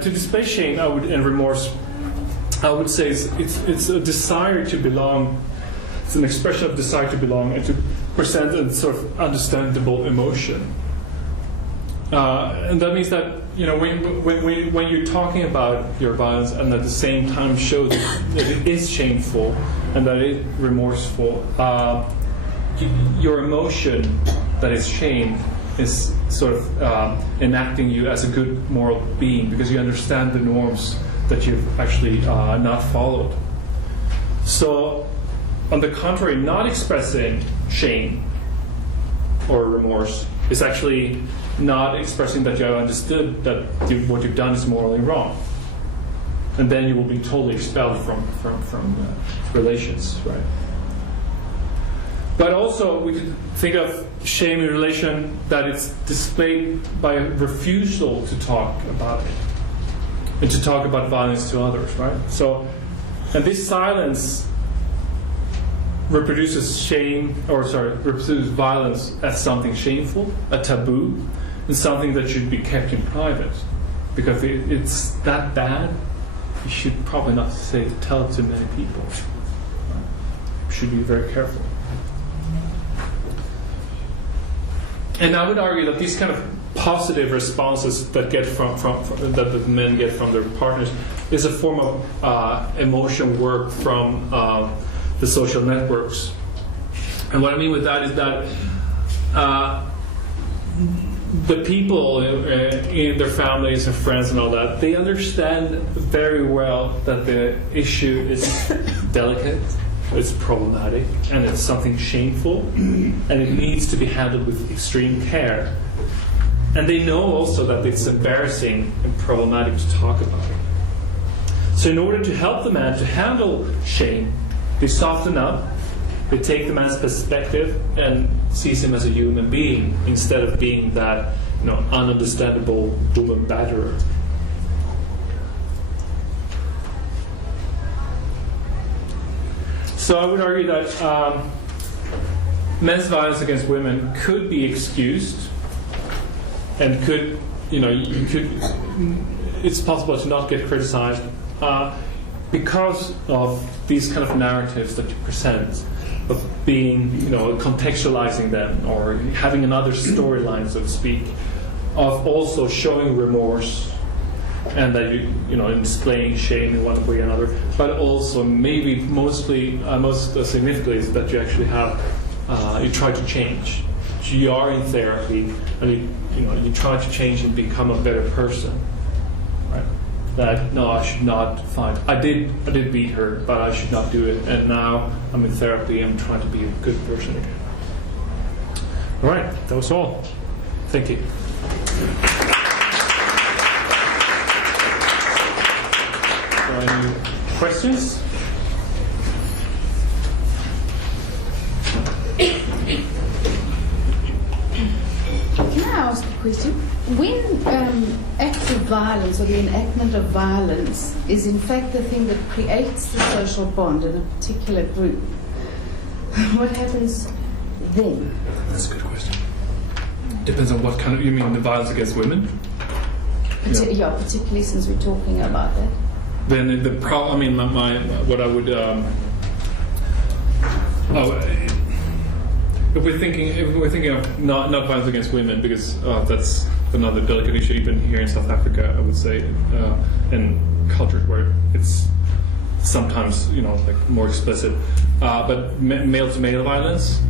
display shame and remorse, I would say it's a desire to belong. It's an expression of desire to belong and to present a sort of understandable emotion. And that means that when you're talking about your violence and at the same time show that it is shameful and that it is remorseful, your emotion that is shame is sort of enacting you as a good moral being because you understand the norms that you've actually not followed. So, on the contrary, not expressing shame or remorse is actually not expressing that you have understood that what you've done is morally wrong, and then you will be totally expelled from relations, right? But also, we could think of shame in relation that it's displayed by a refusal to talk about it. and to talk about violence to others, right? So, and this silence reproduces violence as something shameful, a taboo, and something that should be kept in private. Because it's that bad, you should probably not tell it to many people. You should be very careful. And I would argue that these kind of positive responses that get that the men get from their partners is a form of emotion work from the social networks. And what I mean with that is that the people in their families and friends and all that, they understand very well that the issue is delicate, it's problematic, and it's something shameful, and it needs to be handled with extreme care. And they know also that it's embarrassing and problematic to talk about it. So in order to help the man to handle shame, they soften up, they take the man's perspective and sees him as a human being instead of being that, ununderstandable dumme batterer. So I would argue that men's violence against women could be excused, and it's possible to not get criticized because of these kind of narratives that you present, of being, contextualizing them or having another storyline, so to speak, of also showing remorse and that displaying shame in one way or another, but also maybe most significantly is that you actually have you try to change. You are in therapy and you try to change and become a better person. Right? That no, I should not fight. I did beat her, but I should not do it. And now I'm in therapy. I'm trying to be a good person again. All right, that was all. Thank you. Any questions? Can I ask a question? When acts of violence or the enactment of violence is in fact the thing that creates the social bond in a particular group, what happens then? That's a good question. Depends on what kind of, you mean the violence against women? Particularly since we're talking about that. Then the problem, what I would, if we're thinking of not violence against women, because that's another delicate issue even here in South Africa, I would say, in cultures where it's sometimes more explicit, but male to male violence,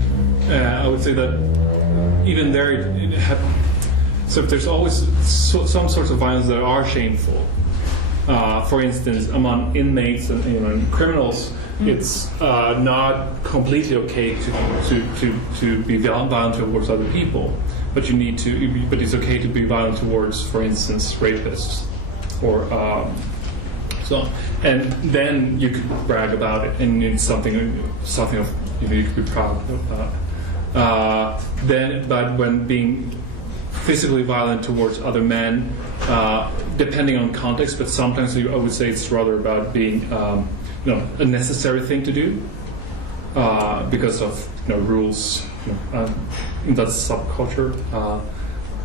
I would say that even there, so there's always some sorts of violence that are shameful. For instance, among inmates and criminals, it's not completely okay to be violent towards other people, but it's okay to be violent towards, for instance, rapists, or so. And then you could brag about it, and it's something of you could be proud about. But when being physically violent towards other men, depending on context, but sometimes I would say it's rather about being a necessary thing to do because of rules in that subculture,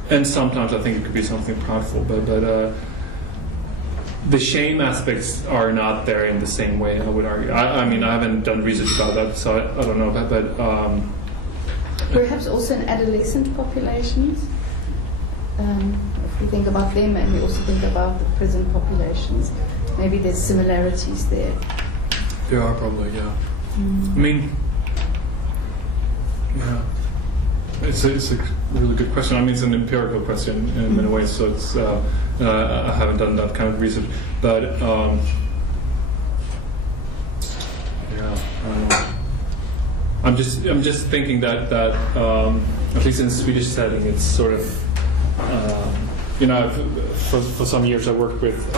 and sometimes I think it could be something prideful, but the shame aspects are not there in the same way, I would argue. I haven't done research about that, so I don't know, but perhaps also in adolescent populations. If we think about them and we also think about the prison populations, maybe there's similarities there. There are probably, yeah. It's a really good question. It's an empirical question in many ways, so it's I haven't done that kind of research, but I don't know. I'm just thinking that at least in the Swedish setting, it's sort of for some years I worked with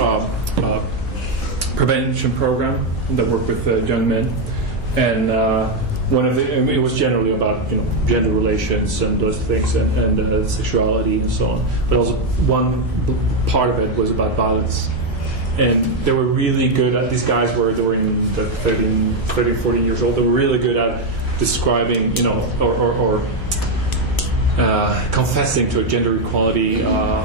prevention program that worked with young men, and it was generally about gender relations and those things and sexuality and so on. But also one part of it was about violence, and they were really good at, these guys were in the 13, 14 years old, they were really good at describing, or confessing to a gender equality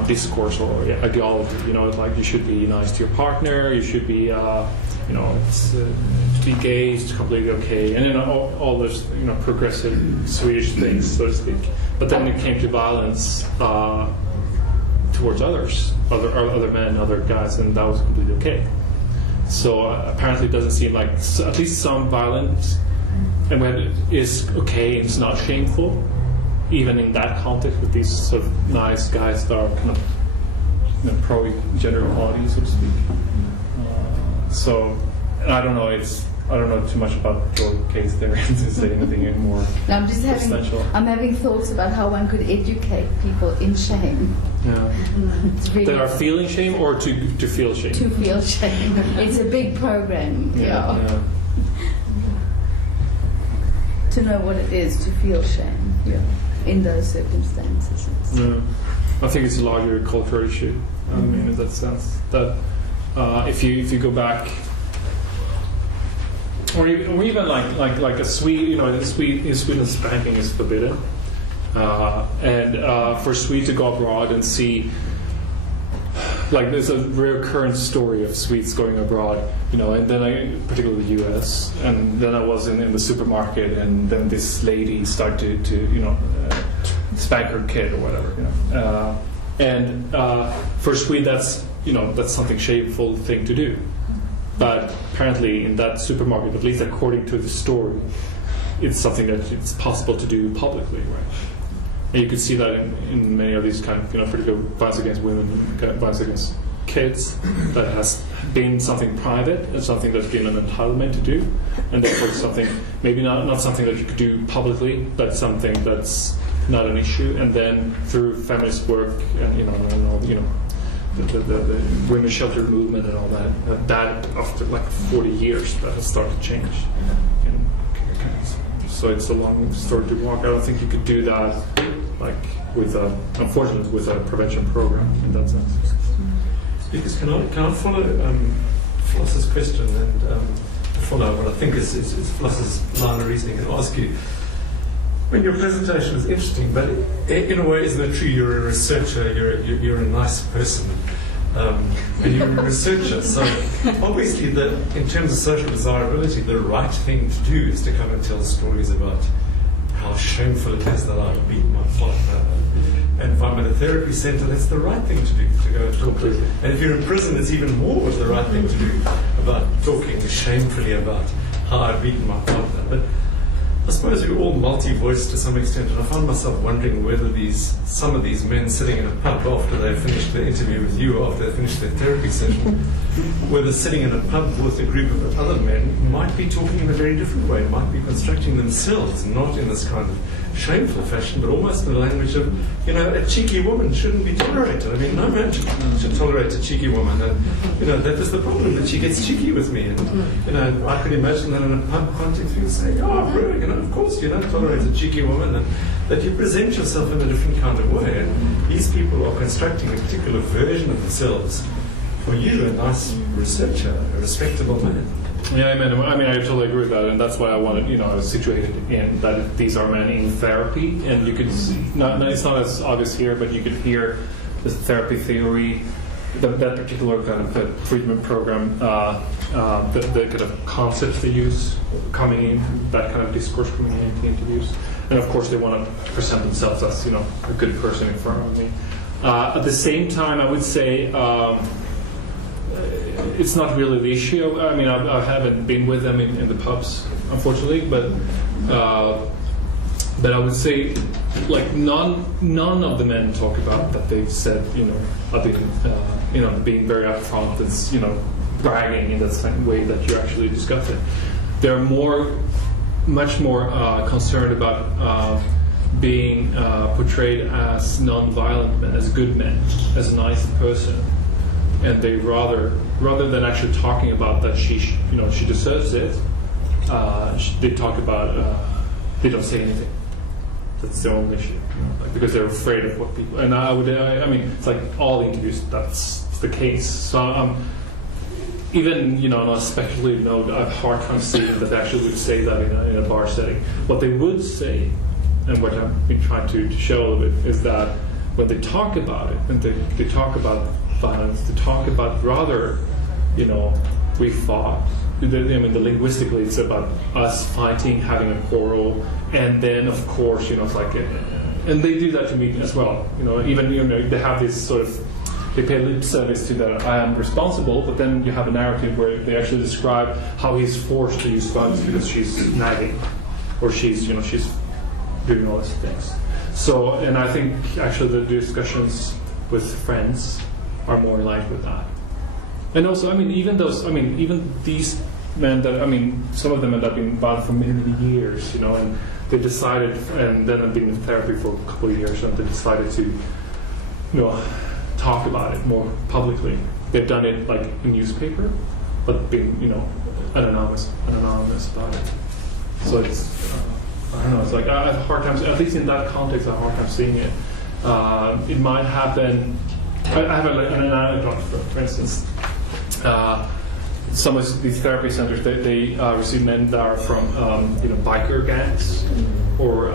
discourse or ideology. Like you should be nice to your partner, you should be, to be gay is completely okay, and all those progressive Swedish things, so to speak. But then it came to violence towards others, other men, other guys, and that was completely okay. So apparently, it doesn't seem like at least some violence, and when is okay, it's not shameful, even in that context with these sort of nice guys that are kind of pro gender equality, so to speak. So I don't know. I don't know too much about your case there to say anything more. No, I'm having thoughts about how one could educate people in shame. Yeah. Really that are feeling shame or to feel shame? To feel shame. It's a big program. Yeah. To know what it is to feel shame. Yeah. In those circumstances. Yeah. I think it's a larger cultural issue. I mean, in that sense, that if you go back, or even like a Swede, in Sweden spanking is forbidden, and for a Swede to go abroad and see, like there's a recurrent story of Swedes going abroad, and then particularly the U.S. and then I was in the supermarket, and then this lady started to spank her kid or whatever, and for a Swede that's something shameful thing to do. But apparently in that supermarket, at least according to the story, it's something that it's possible to do publicly, right? And you can see that in many of these kind of, particular violence against women, violence against kids, that has been something private and something that's been an entitlement to do, and therefore something, maybe not something that you could do publicly, but something that's not an issue. And then through feminist work and, the women's shelter movement and all that after like 40 years that has started to change. So it's a long story to walk. I don't think you could do that unfortunately with a prevention program in that sense. Because can I follow Floss's question and follow what I think is Floss's line of reasoning and ask you, when your presentation was interesting, but in a way, isn't it true? You're a researcher. You're a nice person, and you're a researcher. So obviously, in terms of social desirability, the right thing to do is to come and tell stories about how shameful it is that I've beaten my partner. And if I'm at a therapy centre, that's the right thing to do, to go and talk to. And if you're in prison, it's even more the right thing to do, about talking shamefully about how I've beaten my partner. But I suppose we're all multi-voiced to some extent, and I found myself wondering whether some of these men sitting in a pub after they finished the interview with you, after they finished their therapy session, whether sitting in a pub with a group of other men might be talking in a very different way, might be constructing themselves, not in this kind of shameful fashion, but almost in the language of, a cheeky woman shouldn't be tolerated. I mean, no man should tolerate a cheeky woman. And, that was the problem, that she gets cheeky with me. And, I could imagine that in a pub context, you'd say, of course you don't tolerate a cheeky woman, and that you present yourself in a different kind of way. And these people are constructing a particular version of themselves. For you, a nice researcher, a respectable man. Yeah, I totally agree with that, and that's why I wanted, I was situated in that these are men in therapy, and you could see, it's not as obvious here, but you could hear the therapy theory, that particular kind of treatment program, the kind of concepts they use coming in, that kind of discourse coming into the interviews, and of course they want to present themselves as, a good person in front of me. At the same time, I would say, it's not really the issue. I mean, I haven't been with them in the pubs, unfortunately, but I would say, like, none of the men talk about that they've said, I've been, being very upfront, it's, bragging in that same way that you actually discussed it. They're much more concerned about being portrayed as non-violent men, as good men, as a nice person. And they rather than actually talking about that she deserves it, they talk about they don't say anything. That's their own issue, because they're afraid of what people. And I mean, it's like all interviews. That's the case. So even, on a speculative note, I have a hard time seeing that they actually would say that in a bar setting. What they would say, and what I've been trying to show a little bit, is that when they talk about it, and they talk about violence, they talk about rather, we fought. Linguistically, it's about us fighting, having a quarrel, and then, of course, it's like, and they do that to me as well. Even they have this sort of, they pay lip service to that I am responsible, but then you have a narrative where they actually describe how he's forced to use violence because she's nagging, or she's doing all these things. So, and I think actually the discussions with friends are more in line with that. And also, even these men that, some of them have been violent for many, many years, and they decided, and then have been in therapy for a couple of years, and they decided to, talk about it more publicly. They've done it like in newspaper, but been, anonymous about it. So it's, I don't know, it's like I have a hard time, at least in that context, I have a hard time seeing it. It might happen, I have an anecdote, for instance. Some of these therapy centers, they receive men that are from biker gangs, or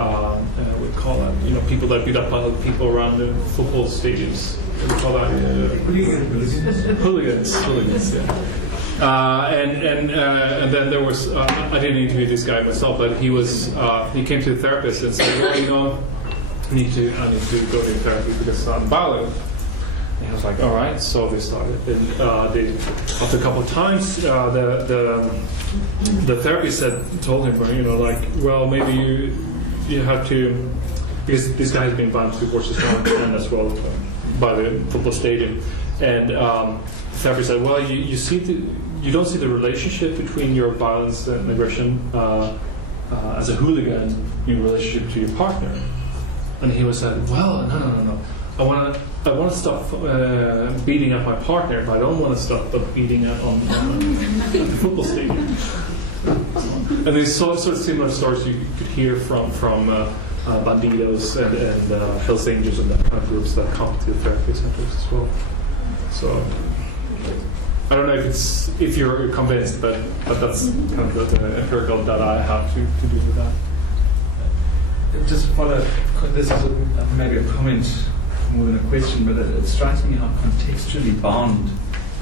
we call that people that beat up other people around the football stadiums. We call that hooligans. Yeah. And then there was I didn't interview this guy myself, but he came to the therapist and said, well, I need to go to therapy because I'm violent. And I was like, all right. So they started. And after a couple of times, the therapist told him, well, maybe you have to, because this guy has been violent towards his friend as well by the football stadium, and the therapist said, well, you don't see the relationship between your violence and aggression as a hooligan in relationship to your partner. And he was like, well, no. I want to stop beating up my partner, but I don't want to stop beating up on the football stadium. And there's sort of similar stories you could hear from bandidos and Hells Angels and that kind of groups that come to the therapy centers as well. So I don't know if you're convinced, but that's kind of the empirical data I have to do with that. Just to follow, this is maybe a comment more than a question, but it strikes me how contextually bound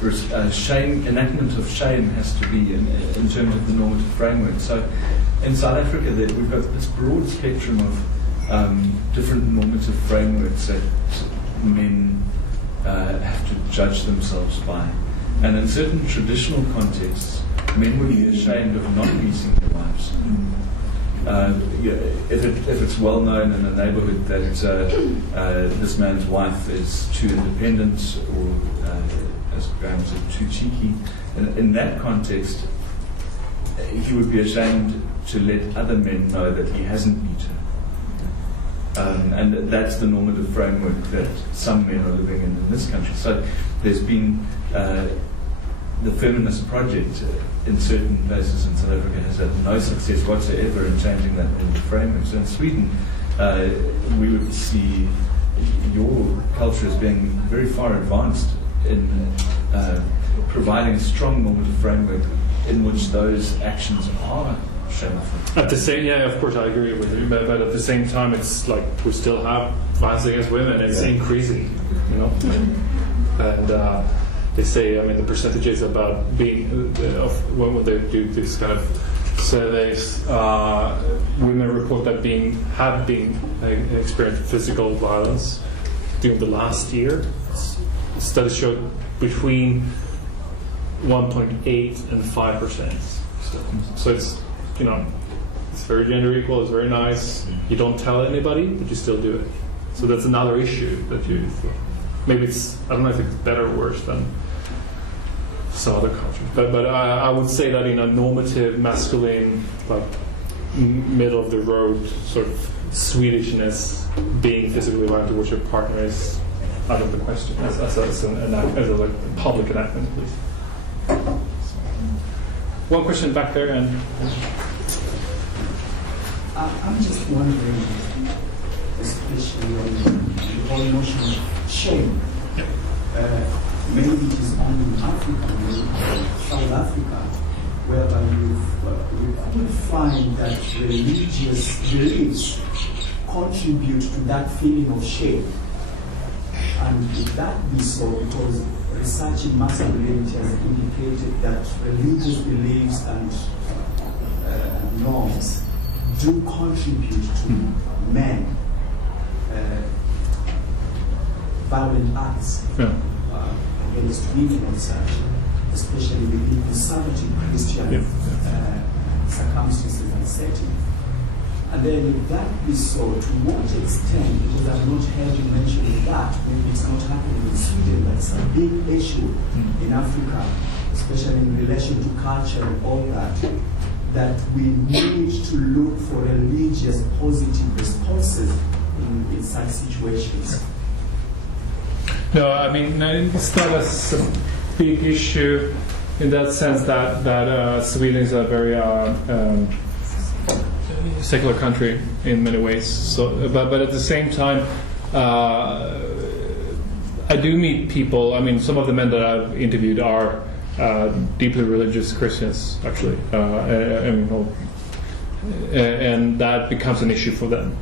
enactment of shame has to be in terms of the normative framework. So in South Africa, we've got this broad spectrum of different normative frameworks that men have to judge themselves by. And in certain traditional contexts, men would be ashamed of not beating their wives. If it's well known in a neighbourhood that this man's wife is too independent, or as Graham said, too cheeky, in that context, he would be ashamed to let other men know that he hasn't beat her. And that's the normative framework that some men are living in this country. So there's been the feminist project in certain places in South Africa has had no success whatsoever in changing that normative framework. So in Sweden, we would see your culture as being very far advanced in providing a strong normative framework in which those actions are shameful. At the same, of course I agree with you, but at the same time, it's like we still have violence against women. It's increasing, and they say, the percentages about being when they do this kind of surveys, women report that have experienced physical violence during the last year. Studies show between 1.8 and 5%. So it's it's very gender equal. It's very nice. You don't tell anybody, but you still do it. So that's another issue that maybe it's, I don't know if it's better or worse than some other cultures. But I would say that in a normative, masculine, like middle of the road sort of Swedishness, being physically violent towards your partner is out of the question as a public enactment, at least. One question back there, and I'm just wondering, especially on the whole notion of shame. maybe it is only in Africa, maybe South Africa, whereby you could find that religious beliefs contribute to that feeling of shame. And if that be so, because research in masculinity has indicated that religious beliefs and norms do contribute to men violent acts against women and such, especially within conservative Christian circumstances and settings. And then if that be so, to what extent, because I've not heard you mention that, maybe it's not happening in Sweden, that's a big issue in Africa, especially in relation to culture and all that, that we need to look for religious positive responses in such situations. No, I mean, it's not a big issue in that sense that Sweden is a very secular country in many ways. So, but at the same time, I do meet people. I mean, some of the men that I've interviewed are deeply religious Christians, actually. And that becomes an issue for them.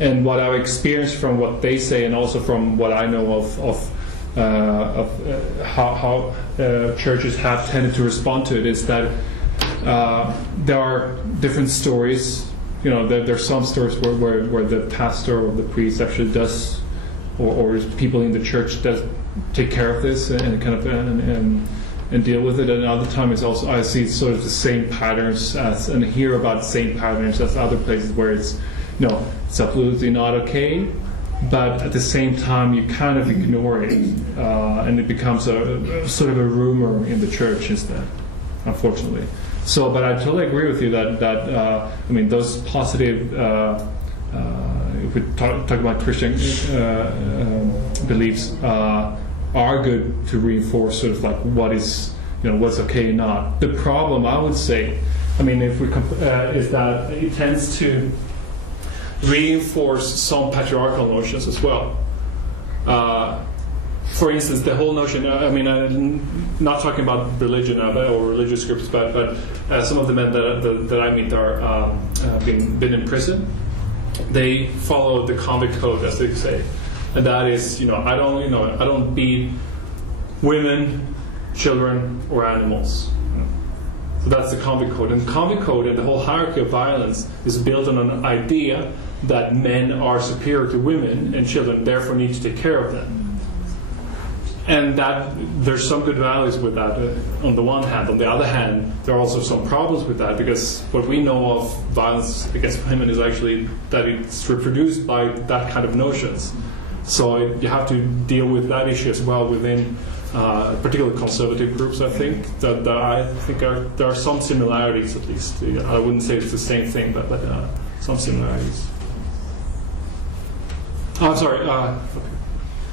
And what I've experienced from what they say, and also from what I know of how churches have tended to respond to it, is that there are different stories. You know, there are some stories where the pastor or the priest actually does, or people in the church does take care of this and kind of and deal with it. And other times, also I see sort of the same patterns as, and hear about the same patterns as other places where it's, no, it's absolutely not okay, but at the same time you kind of ignore it, and it becomes a sort of a rumor in the church instead, unfortunately. So, but I totally agree with you that I mean, those positive, if we talk about Christian beliefs, are good to reinforce sort of like what is, you know, what's okay and not. The problem, I would say, I mean, if we is that it tends to reinforce some patriarchal notions as well. For instance, the whole notion, I mean, I'm not talking about religion or religious groups, but some of the men that I meet are been in prison. They follow the convict code, as they say, and that is, I don't beat women, children, or animals. So that's the convict code, and the convict code and the whole hierarchy of violence is built on an idea that men are superior to women and children, therefore need to take care of them. And that there's some good values with that on the one hand. On the other hand, there are also some problems with that, because what we know of violence against women is actually that it's reproduced by that kind of notions. So you have to deal with that issue as well within particularly conservative groups. I think that there are some similarities, at least. I wouldn't say it's the same thing, but some similarities. Oh, I'm sorry.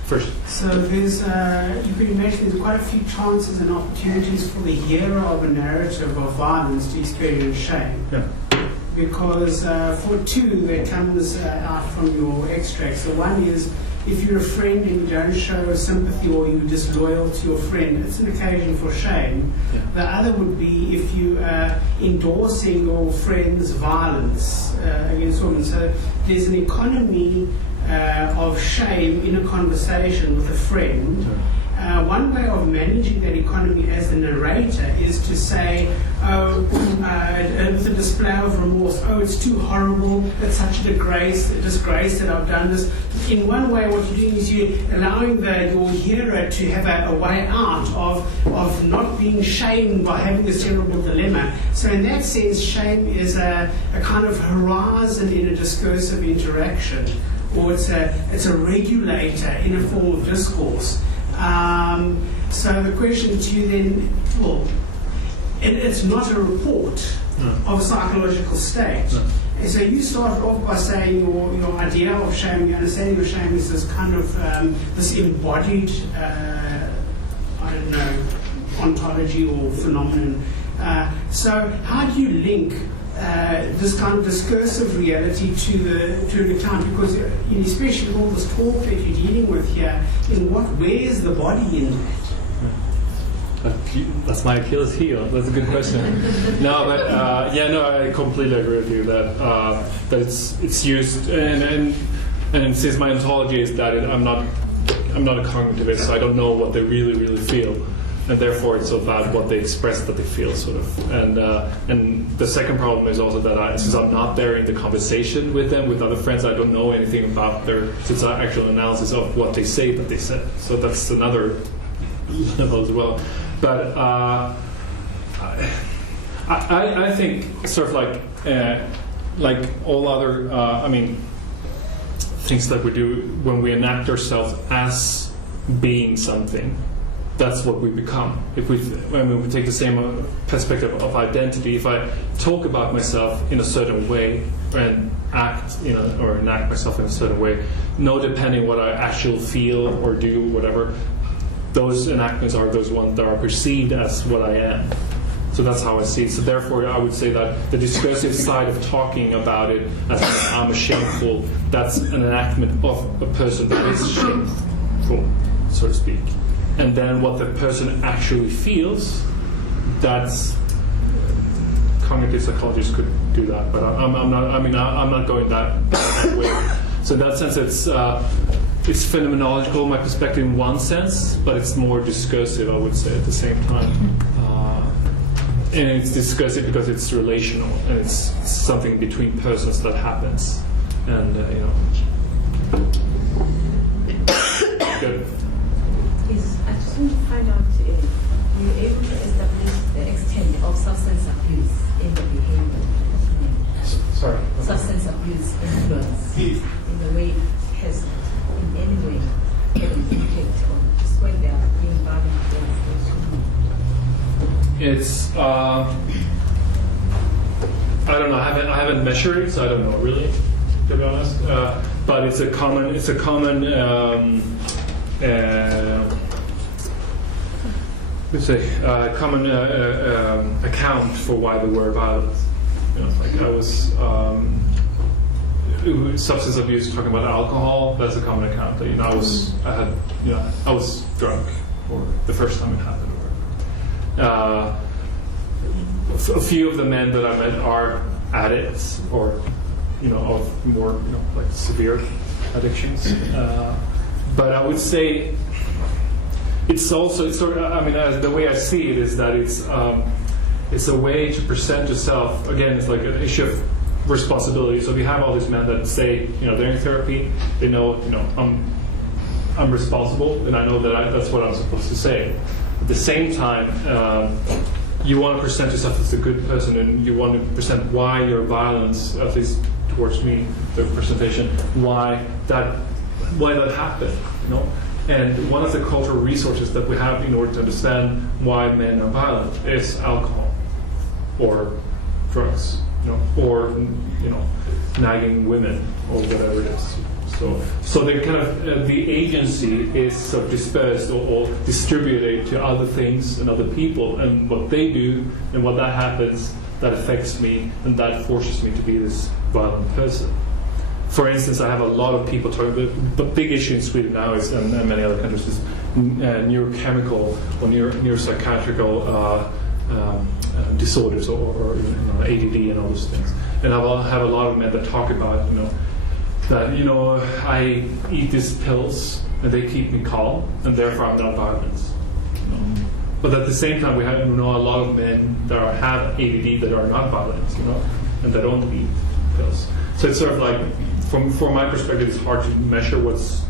First. So there's, you can imagine there's quite a few chances and opportunities for the hero of a narrative of violence to experience shame. Yeah. Because for two that comes out from your extracts. So one is, if you're a friend and you don't show sympathy or you're disloyal to your friend, it's an occasion for shame. Yeah. The other would be if you are endorsing your friend's violence against women. So there's an economy of shame in a conversation with a friend. One way of managing that economy as the narrator is to say, with a display of remorse, it's too horrible, it's such a disgrace that I've done this. In one way, what you're doing is you're allowing your hero to have a way out of not being shamed by having this terrible dilemma. So in that sense, shame is a kind of horizon in a discursive interaction, or it's a regulator in a form of discourse. So the question to you then, well, it's not a report of a psychological state. And so you started off by saying your idea of shame, your understanding of shame is this kind of this embodied, ontology or phenomenon. So how do you link this kind of discursive reality to an account? Because especially with all this talk that you're dealing with here, where's the body in that? That's my Achilles heel. That's a good question. No, but I completely agree with you that it's used, and since my ontology is that I'm not a cognitivist, so I don't know what they really feel, and therefore it's about what they express that they feel, sort of. And the second problem is also that since I'm not there in the conversation with them, with other friends, I don't know anything about their actual analysis of what they say that they said. So that's another level as well. But I think sort of like all other, things that we do when we enact ourselves as being something, that's what we become. When we take the same perspective of identity, if I talk about myself in a certain way and act, or enact myself in a certain way, depending what I actually feel or do, whatever, those enactments are those ones that are perceived as what I am. So that's how I see it. So therefore, I would say that the discursive side of talking about it as I'm shameful, that's an enactment of a person that is shameful, so to speak. And then what the person actually feels, that's cognitive psychologists could do that, but I'm not going that way. So in that sense, it's phenomenological, my perspective, in one sense, but it's more discursive, I would say, at the same time. And it's discursive because it's relational, and it's something between persons that happens. And, Good. Yes, I just want to find out, you're able to establish the extent of substance abuse in the behavior. Sorry. Substance abuse influence in the way it has in any way had an impact on just when they are being violent against those. It's I don't know. I haven't measured it, so I don't know really, to be honest. But it's a common account for why there were violence. Substance abuse, talking about alcohol. That's a common account. I was drunk, or the first time it happened. A few of the men that I met are addicts, or of more like severe addictions. But I would say it's also the way I see it is that it's a way to present yourself. Again, it's like an issue of responsibility. So if you have all these men that say they're in therapy, they know I'm responsible, and I know that that's what I'm supposed to say. At the same time, you want to present yourself as a good person, and you want to present why your violence, at least towards me, the presentation, why that happened. And one of the cultural resources that we have in order to understand why men are violent is alcohol, or drugs, or nagging women, or whatever it is. So the kind of the agency is sort of dispersed or distributed to other things and other people, and what they do and what that happens, that affects me, and that forces me to be this violent person. For instance, I have a lot of people talking about the big issue in Sweden now is, and many other countries, is neurochemical or neuropsychiatrical disorders, or ADD and all those things. And I have a lot of men that talk about that I eat these pills and they keep me calm, and therefore I'm not violent. But at the same time, we know a lot of men that have ADD that are not violent, and that don't eat pills. So it's sort of like, from my perspective, it's hard to measure what's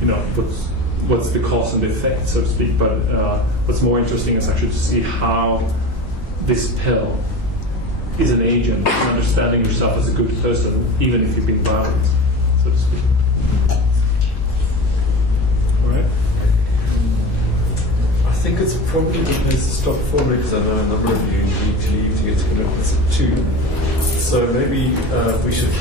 the cause and the effect, so to speak. But what's more interesting is actually to see how this pill is an agent in understanding yourself as a good person, even if you've been violent, so to speak. All right. I think it's probably good place to stop for me, because I know a number of you need to leave to get to commitments at 2. So maybe we should.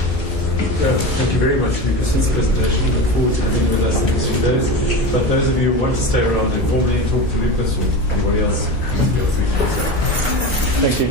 Thank you very much, Lucas, for this presentation. Look forward to having you with us in the next few days. But those of you who want to stay around informally and talk to Lucas or anybody else, feel free to do so. Thank you.